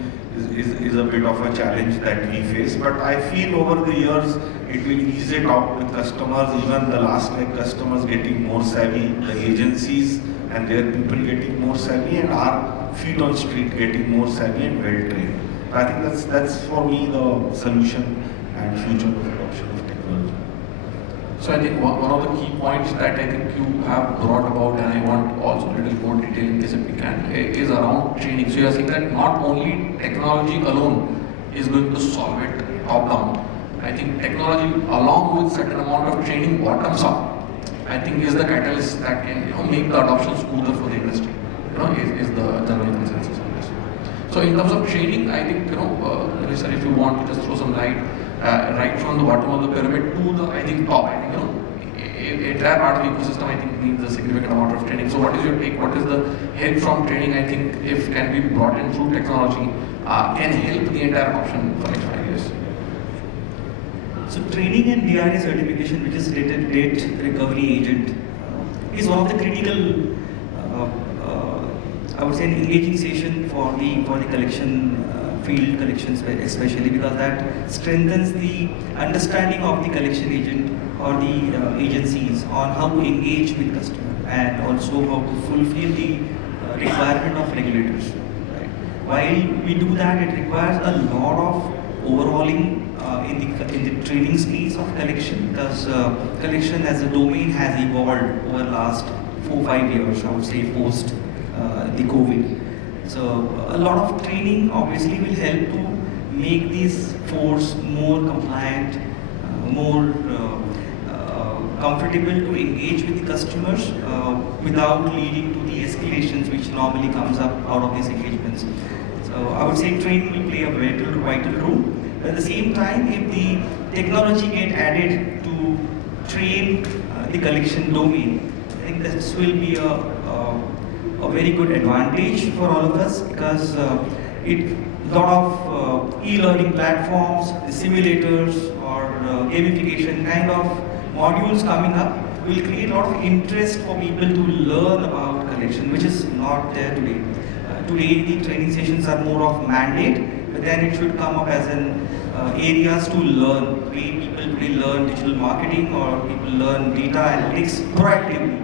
is a bit of a challenge that we face. But I feel over the years it will ease it out with customers, even the last leg customers getting more savvy, the agencies and their people getting more savvy, and our feet on street getting more savvy and well trained. I think that's for me the solution, and and future of adoption of technology? So I think one of the key points that I think you have brought about, and I want also a little more detail in case if we can, is around training. So you are saying that not only technology alone is going to solve it top down. I think technology along with certain amount of training bottoms up, I think is the catalyst that can make the adoption smoother for the industry. Is the general consensus on this. So in terms of training, I think Nilesh, if you want to just throw some light, right from the bottom of the pyramid to the top. I think entire part of the ecosystem I think needs a significant amount of training. So what is your take? What is the help from training? I think if can be brought in through technology, can help the entire adoption for next 5 years. So training and DRA certification, which is Debt Recovery Agent, is one of the critical, I would say, an engaging session for the collection field collections, especially because that strengthens the understanding of the collection agent or the agencies on how to engage with customer and also how to fulfill the requirement of regulators. Right? While we do that, it requires a lot of overhauling in the training space of collection, because collection as a domain has evolved over the last 4-5 years, I would say, post the COVID. So a lot of training obviously will help to make this force more compliant, more comfortable to engage with the customers without leading to the escalations which normally comes up out of these engagements. So I would say training will play a vital role. At the same time, if the technology get added to train the collection domain, I think this will be a very good advantage for all of us, because a lot of e-learning platforms, simulators or gamification kind of modules coming up will create a lot of interest for people to learn about collection, which is not there today. Today the training sessions are more of mandate, but then it should come up as an areas to learn. People today learn digital marketing or people learn data analytics proactively.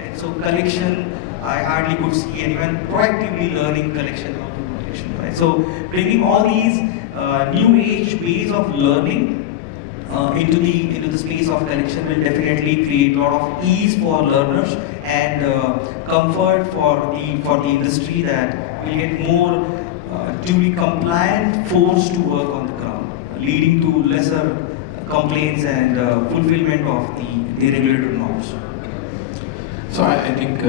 And so collection, I hardly could see anyone proactively learning collection. Right? So bringing all these new age ways of learning into the space of collection will definitely create a lot of ease for learners and comfort for the industry, that will get more duly compliant force to work on the ground, leading to lesser complaints and fulfillment of the regulated norms. So I think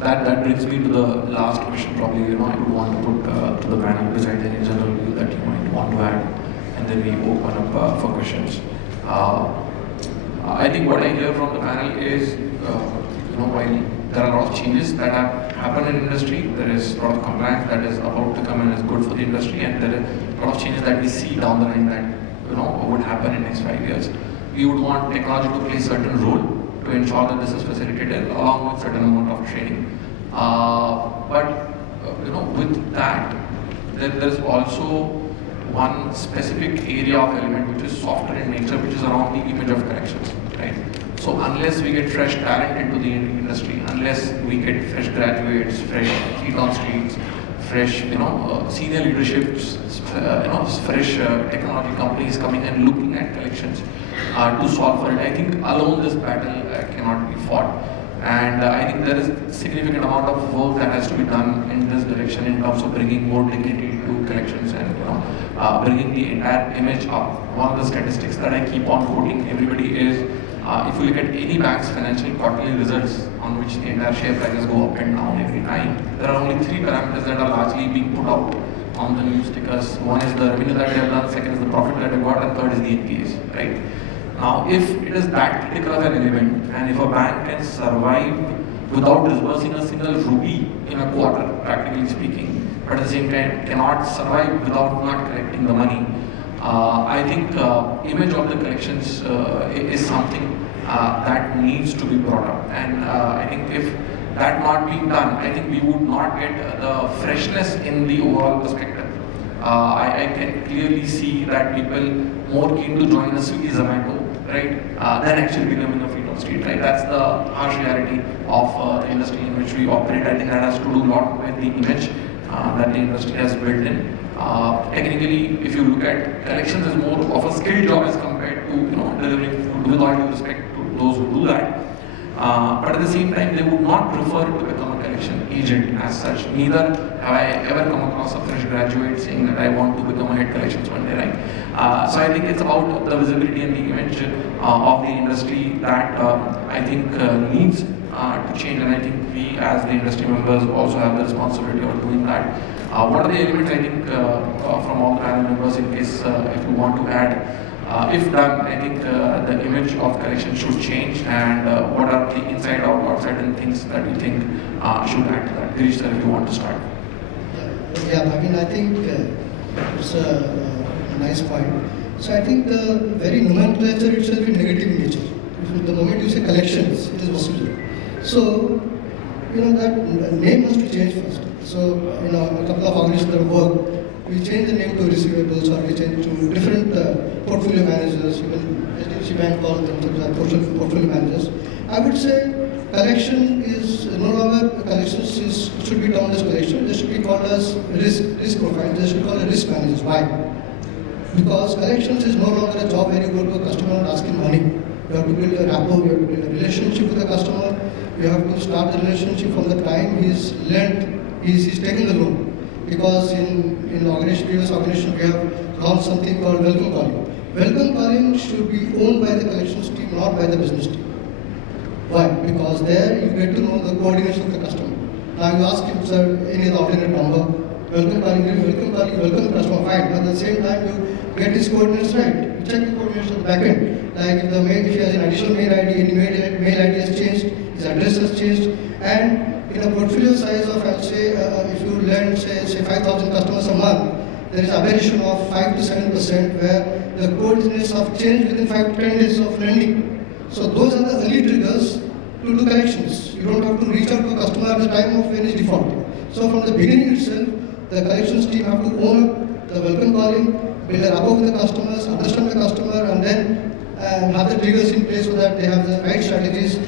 that brings me to the last question. Probably I would want to put to the panel, besides any general view that you might want to add, and then we open up for questions. I think what I hear from the panel is, while there are a lot of changes that have happened in industry, there is a lot of compliance that is about to come and is good for the industry, and there are a lot of changes that we see down the line that would happen in next 5 years. We would want technology to play a certain role to ensure that this is facilitated along with certain amount of training. But with that, there is also one specific area of element which is softer in nature, which is around the image of collections, right? So unless we get fresh talent into the industry, unless we get fresh graduates, fresh feet on streets, fresh senior leaderships, fresh technology companies coming and looking at collections to solve for it, I think alone this battle cannot be fought. And I think there is a significant amount of work that has to be done in this direction in terms of bringing more dignity to collections and bringing the entire image up. One of the statistics that I keep on quoting everybody is, if you look at any bank's financial quarterly results on which the entire share prices go up and down every time, there are only 3 parameters that are largely being put out on the news stickers. One is the revenue that they have done, second is the profit that they got, and third is the NPAs, right? Now, if it is that critical of an element, and if a bank can survive without disbursing a single rupee in a quarter, practically speaking, but at the same time cannot survive without not collecting the money, I think image of the collections is something that needs to be brought up. And I think if that not being done, I think we would not get the freshness in the overall perspective. I can clearly see that people more keen to join the Swiggy Zomato, right, than actually becoming a feet on street, right? That's the harsh reality of the industry in which we operate. I think that has to do a lot with the image that the industry has built in. Technically, if you look at collections as more of a skilled job as compared to delivering food, with all due respect to those who do that. But at the same time, they would not prefer to become a collection agent as such. Neither have I ever come across a fresh graduate saying that I want to become a head collections one day, right? So I think it's about the visibility and the image of the industry that I think needs to change, and I think we as the industry members also have the responsibility of doing that. What are the elements, I think, from all the panel members, in case if you want to add? If done, I think the image of collection should change, and what are the inside out or certain things that you think should add to that? Girish sir, if you want to start. Yeah, I mean, I think it's a nice point. So I think the very nomenclature itself is negative in nature. The moment you say collections, it is vascular. So, that name has to change first. So, a couple of organizations that work, we change the name to receivables, or we change to different portfolio managers. Even HDFC Bank calls themselves as portfolio managers. I would say collection is no longer collections should be termed as collection. They should be called as risk profile. They should call it risk managers. Why? Because collections is no longer a job where you go to a customer and ask him money. You have to build a rapport. You have to build a relationship with the customer. You have to start the relationship from the time he's taking the loan. Because in previous organization, we have launched something called welcome calling. Welcome calling should be owned by the collections team, not by the business team. Why? Because there you get to know the coordination of the customer. Now you ask him, sir, any alternate number? Welcome calling, welcome the customer, fine. But at the same time, you get his coordinates right. You check the coordinates on the back end. Like if he has an additional mail ID, any mail ID has changed, his address has changed, and in a portfolio size of, I'll say, if you lend, say 5,000 customers a month, there is aberration of 5 to 7% where the coordinates have changed within 5 to 10 days of lending. So those are the early triggers to do collections. You don't have to reach out to a customer at the time of when he's defaulting. So from the beginning itself, the collections team have to own up the welcome calling, build a rapport with the customers, understand the customer, and then have the triggers in place so that they have the right strategies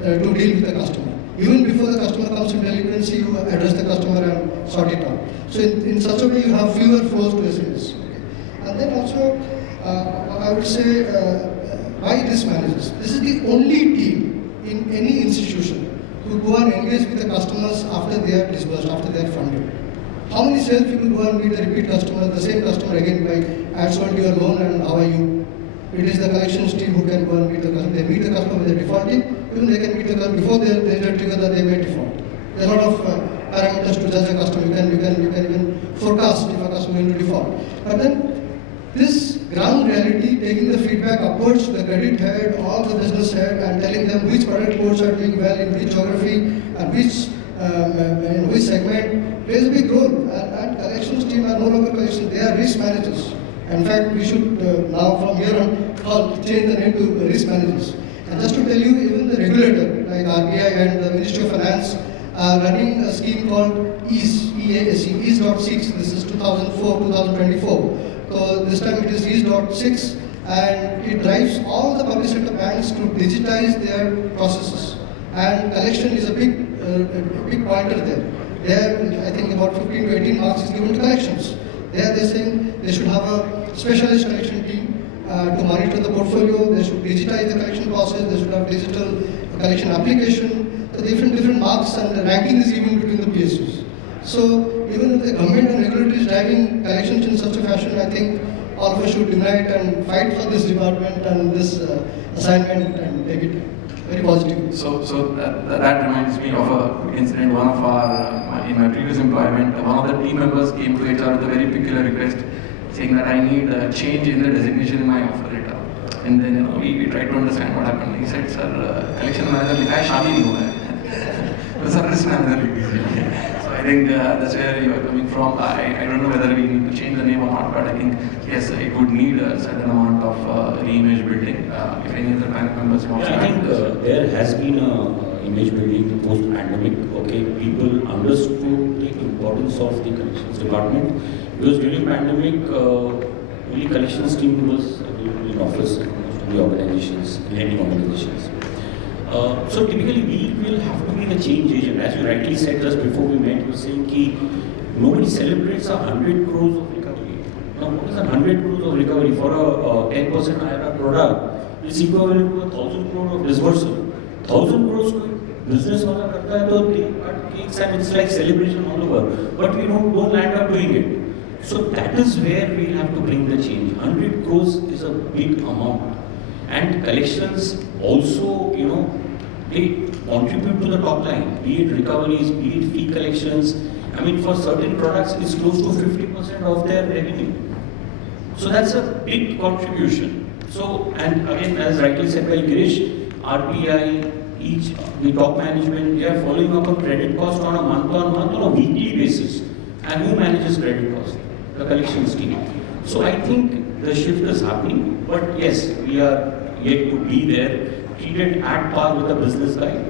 to deal with the customer. Even before the customer comes to delinquency, you address the customer and sort it out. So in such a way, you have fewer flows to SMS. Okay. And then also, I would say, why risk managers? This is the only team in any institution who go and engage with the customers after they are disbursed, after they are funded. How many sales people go and meet the repeat customer, the same customer again by add sold your loan and how are you? It is the collections team who can go and meet the customer. They meet the customer when they're defaulting. Even they can meet the customer before they trigger that they may default. There are a lot of parameters to judge a customer. You can even forecast if a customer is going to default. But then this ground reality, taking the feedback upwards to the credit head or the business head and telling them which product codes are doing well in which geography and which segment plays a big role. And collections team are no longer collections; they are risk managers. In fact, we should now from here on change the name to risk managers. And just to tell you, even the regulator like RBI and the Ministry of Finance are running a scheme called 𝐓𝐡𝐞. This is 2004-2024. So this time it is 𝐓𝐡𝐞, and it drives all the public sector banks to digitize their processes. And collection is a big pointer there. There, I think about 15 to 18 marks is given to collections. There they're saying they should have a specialist collection team to monitor the portfolio. They should digitize the collection process. They should have digital collection application. The different marks and the ranking is given between the PSUs. So even if the government and regulator is driving collections in such a fashion, I think all of us should unite and fight for this department and this assignment and take it very positive. So that reminds me of a quick incident. One of our, in my previous employment, one of the team members came to HR with a very peculiar request, saying that I need a change in the designation in my offer letter. And then we tried to understand what happened. He said, sir, collection manager likha hai, shaadi nahi hua hai. Sir, risk manager likh dijiye. So I think that's where you are coming from. I don't know whether we need to change the name or not, but I think yes, it would need a certain amount of re-image building. If any other panel members want to I think there has been a image building post-pandemic. Okay, people understood the importance of the collections department because during pandemic, only collections team was in office in the organizations, lending organizations. So typically we will have to be the change agent. As you rightly said just before we met, you were saying that nobody celebrates 100 crores of what is that 100 crores of recovery for a 10% IRR product? It's equivalent to 1,000 crore of disbursal. 1,000 crores business wala karta hai to they cut cakes and it's like celebration all over. But we don't land up doing it. So that is where we have to bring the change. 100 crores is a big amount. And collections also, they contribute to the top line, be it recoveries, be it fee collections. I mean, for certain products, it's close to 50% of their revenue. So that's a big contribution. So, and again, as rightly said by GIRISH, RBI, the top management, they are following up on credit cost on a month-on-month or a weekly basis. And who manages credit cost? The collections team. So I think the shift is happening, but yes, we are yet to be there, treated at par with the business guy.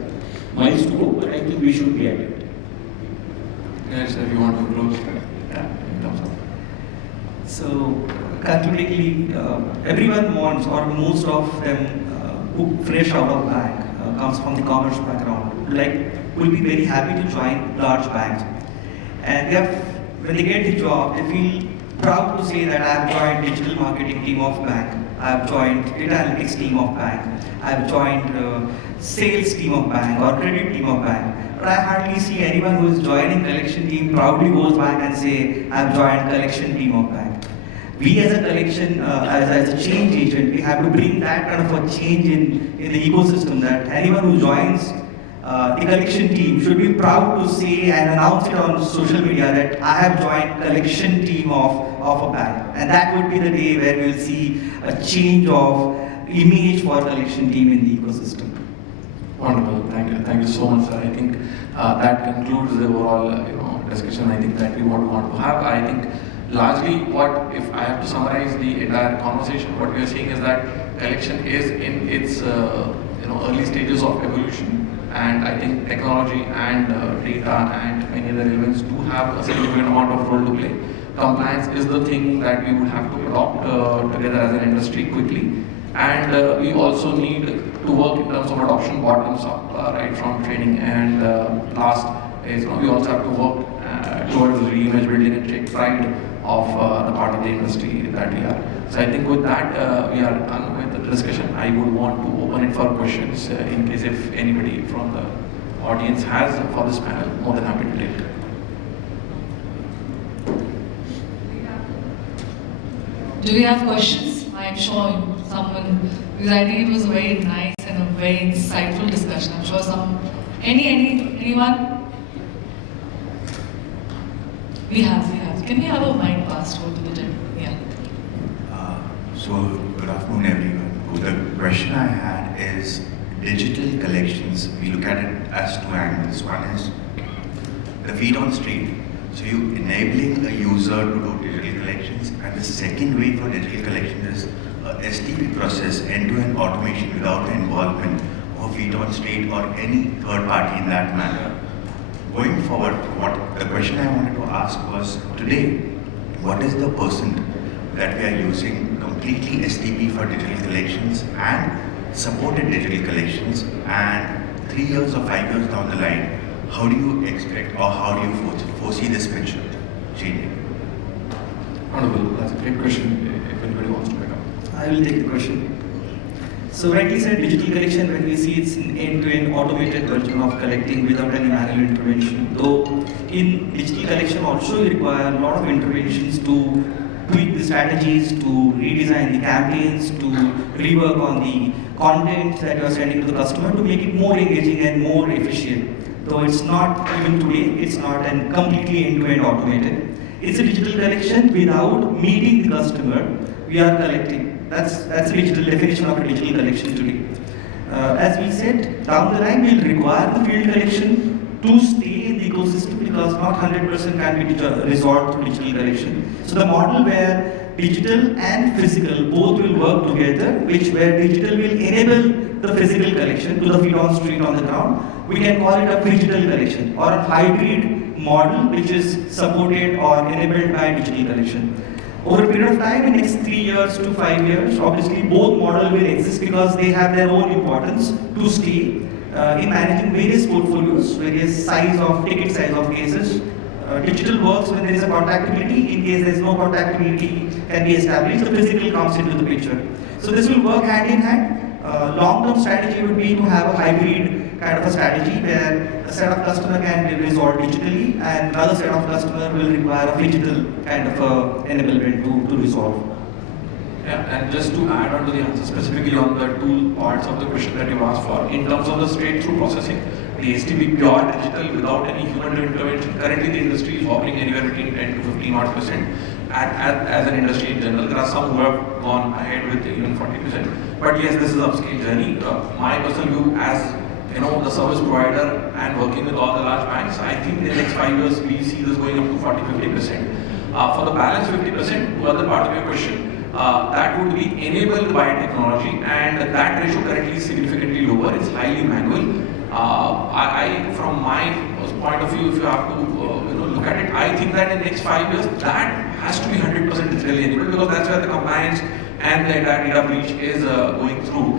Miles to go, but I think we should be at it. Yes, if you want to close, in terms of. So, concludingly, everyone wants, or most of them who fresh out of bank, comes from the commerce background, will be very happy to join large banks. And when they get the job, they feel proud to say that I have joined digital marketing team of bank, I have joined data analytics team of bank, I have joined sales team of bank or credit team of bank. But I hardly see anyone who is joining collection team proudly goes back and say, I have joined collection team of bank. We as a collection, as a change agent, we have to bring that kind of a change in the ecosystem, that anyone who joins the collection team should be proud to say and announce it on social media that I have joined collection team of a bank. And that would be the day where we will see a change of image for collection team in the ecosystem. Wonderful, thank you so much, sir. I think that concludes the overall discussion. I think that we want to have. I think largely, if I have to summarize the entire conversation, what we are seeing is that collection is in its early stages of evolution. And I think technology and data and many other elements do have a significant amount of role to play. Compliance is the thing that we would have to adopt together as an industry quickly. And we also need to work in terms of adoption bottoms up, right from training. And last is we also have to work towards re-image building and take pride of the part of the industry that we are. So I think with that, we are done with the discussion. I would want to open it for questions in case if anybody from the audience has for this panel, more than happy to take. Do we have questions? I'm sure someone, because I think it was a very nice and a very insightful discussion. I'm sure anyone? We have. Can we have a mic passed over to the gentleman? Yeah. So, good afternoon, everyone. The question I had is digital collections. We look at it as two angles. One is the feet on street. So, you enabling a user to do digital collections, and the second way for digital collection is a STP process, end-to-end automation without the involvement of feet on street or any third party in that manner. Going forward, the question I wanted to ask was, today, what is the percent that we are using completely STP for digital collections and supported digital collections, and 3 years or 5 years down the line, how do you expect or how do you foresee this picture changing? Wonderful, that's a great question if anybody wants to pick up. I will take the question. So rightly said, digital collection, when we see it's an end-to-end automated version of collecting without any manual intervention. Though in digital collection also you require a lot of interventions to tweak the strategies, to redesign the campaigns, to rework on the content that you are sending to the customer to make it more engaging and more efficient. Though it's not, even today, it's not an completely end-to-end automated. It's a digital collection without meeting the customer. We are collecting. That's the digital definition of a digital collection today. As we said, down the line we'll require the field collection to stay in the ecosystem because not 100% can be resolved through digital collection. So the model where digital and physical both will work together, where digital will enable the physical collection to the feet on street on the ground, we can call it a digital collection or a hybrid model which is supported or enabled by digital collection. Over a period of time, in next 3 years to 5 years, obviously both models will exist because they have their own importance to stay in managing various portfolios, various ticket size of cases. Digital works when there is a contactability. In case there is no contactability can be established, the physical comes into the picture. So this will work hand in hand. Long-term strategy would be to have a hybrid kind of a strategy where a set of customer can be resolved digitally and another set of customer will require a digital kind of enablement to resolve. Yeah, and just to add on to the answer, specifically on the two parts of the question that you asked for, in terms of the straight-through processing, the STB pure digital without any human intervention, currently the industry is hovering anywhere between 10 to 15% as an industry in general. There are some who have gone ahead with even 40%. But yes, this is an upscale journey. My personal view as the service provider and working with all the large banks, I think in the next 5 years we see this going up to 40-50%. For the balance 50%, to other part of your question, that would be enabled by technology, and that ratio currently is significantly lower. It's highly manual. From my point of view, if you have to look at it, I think that in the next 5 years that has to be 100% digitally enabled, because that's where the compliance and the entire data breach is going through.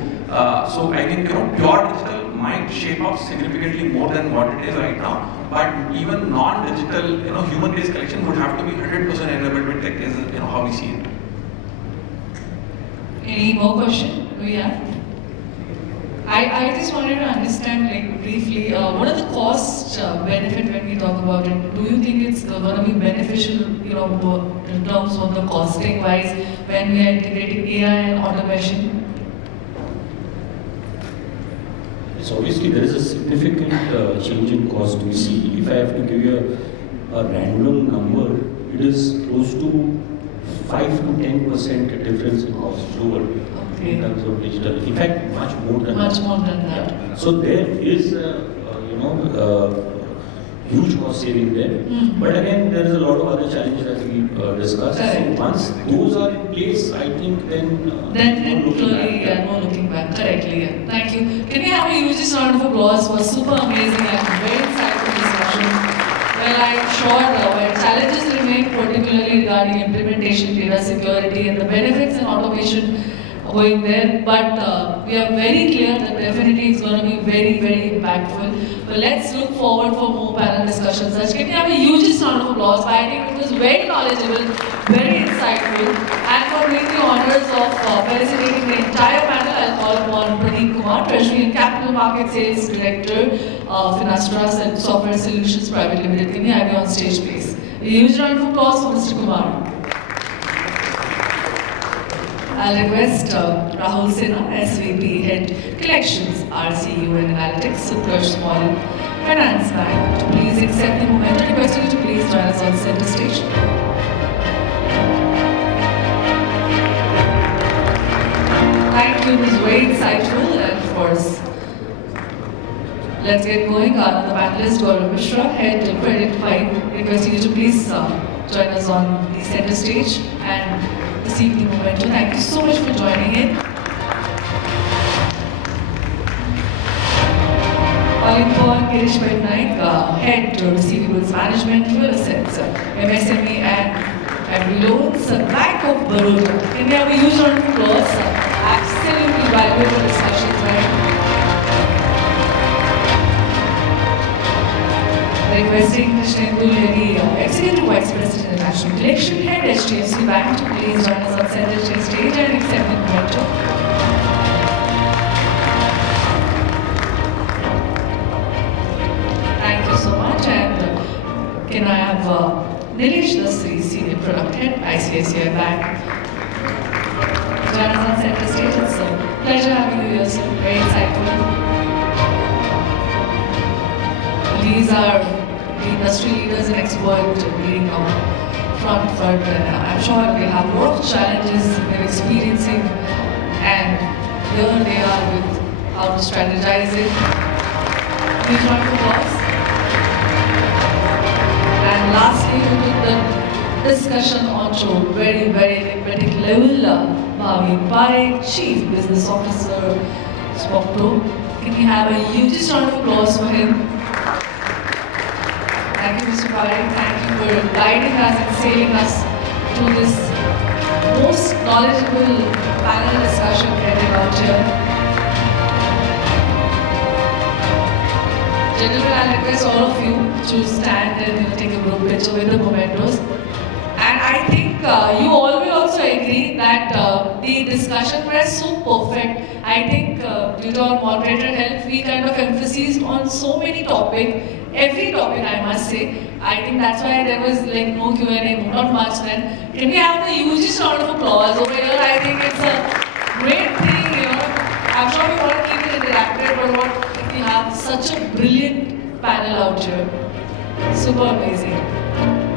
So I think pure digital might shape up significantly more than what it is right now. But even non-digital, human-based collection would have to be 100% enabled with tech, is how we see it. Any more question? Do we have? I just wanted to understand, briefly, what are the cost benefit when we talk about it? Do you think it's going to be beneficial, in terms of the costing wise, when we are integrating AI and automation? So obviously there is a significant change in cost we see. If I have to give you a random number, it is close to 5 to 10% difference in cost lower in terms of digital. In fact, much more than that. Much more than that. Yeah. So there is, huge cost saving there. But again, there is a lot of other challenges as we discussed. Correct. So once those are in place, I think then no looking back. Correctly, yeah. Thank you. Can we have a huge round of applause for super amazing and very insightful discussion? Well, I'm sure where challenges remain, particularly regarding implementation, data security, and the benefits and automation going there, but we are very clear that definitely it's going to be very, very impactful. But let's look forward for more panel discussions. Such can we have a huge round of applause? I think it was very knowledgeable, very insightful, and for doing the honors of felicitating the entire panel, I'll call upon Pradeep Kumar, Treasury and Capital Market Sales Director of Finastra Software Solutions Private Limited. Can we have you on stage, please? A huge round of applause for Mr. Kumar. I'll request Rahul Sinha, SVP, Head Collections, RCU and Analytics, Utkarsh Small Finance Bank, to please accept the moment. I request you to please join us on center stage. Thank you, it was very insightful, and of course, let's get going. The panelist, Gaurav Mishra, Head Credit Fibe, requesting you to please join us on the center stage and receive the momentum. Thank you so much for joining in. Calling for GIRISH PATNAIK, Head Receivables Management, Real Assets, MSME and Agri Loans, Bank of Baroda. Can we have a huge round of applause? Absolutely valuable discussions, right? Requesting Krishnendu, Lahiri, Executive Vice President of National Collection, Head HDFC Bank, to please join us on center stage and accept the momentum. Thank you so much, and can I have Nilesh, Dasri, Senior Product Head, ICICI Bank, join us on center stage. It's a pleasure having you here, sir. Very insightful. These are the industry leaders and experts leading front, and I'm sure they have a lot of challenges they're experiencing, and here they are with how to strategize it. Please round of applause. And lastly, we took the discussion on to very, very enigmatic level, Bhavin, Parekh, Chief Business Officer, spocto. Can we have a huge round of applause for him? Thank you, Mr. Parekh. Thank you for guiding us and sailing us through this most knowledgeable panel discussion headed out here. Gentlemen, I'll request all of you to stand and take a group picture with the mementos. And I think you all will also agree that the discussion was so perfect. I think due to our moderator help, we kind of emphasized on so many topics, every topic I must say. I think that's why there was like no Q&A, not much then. Can we have the hugest round of applause over here? I think it's a great thing, you know. I'm sure we want to keep it interactive, but what if we have such a brilliant panel out here? Super amazing.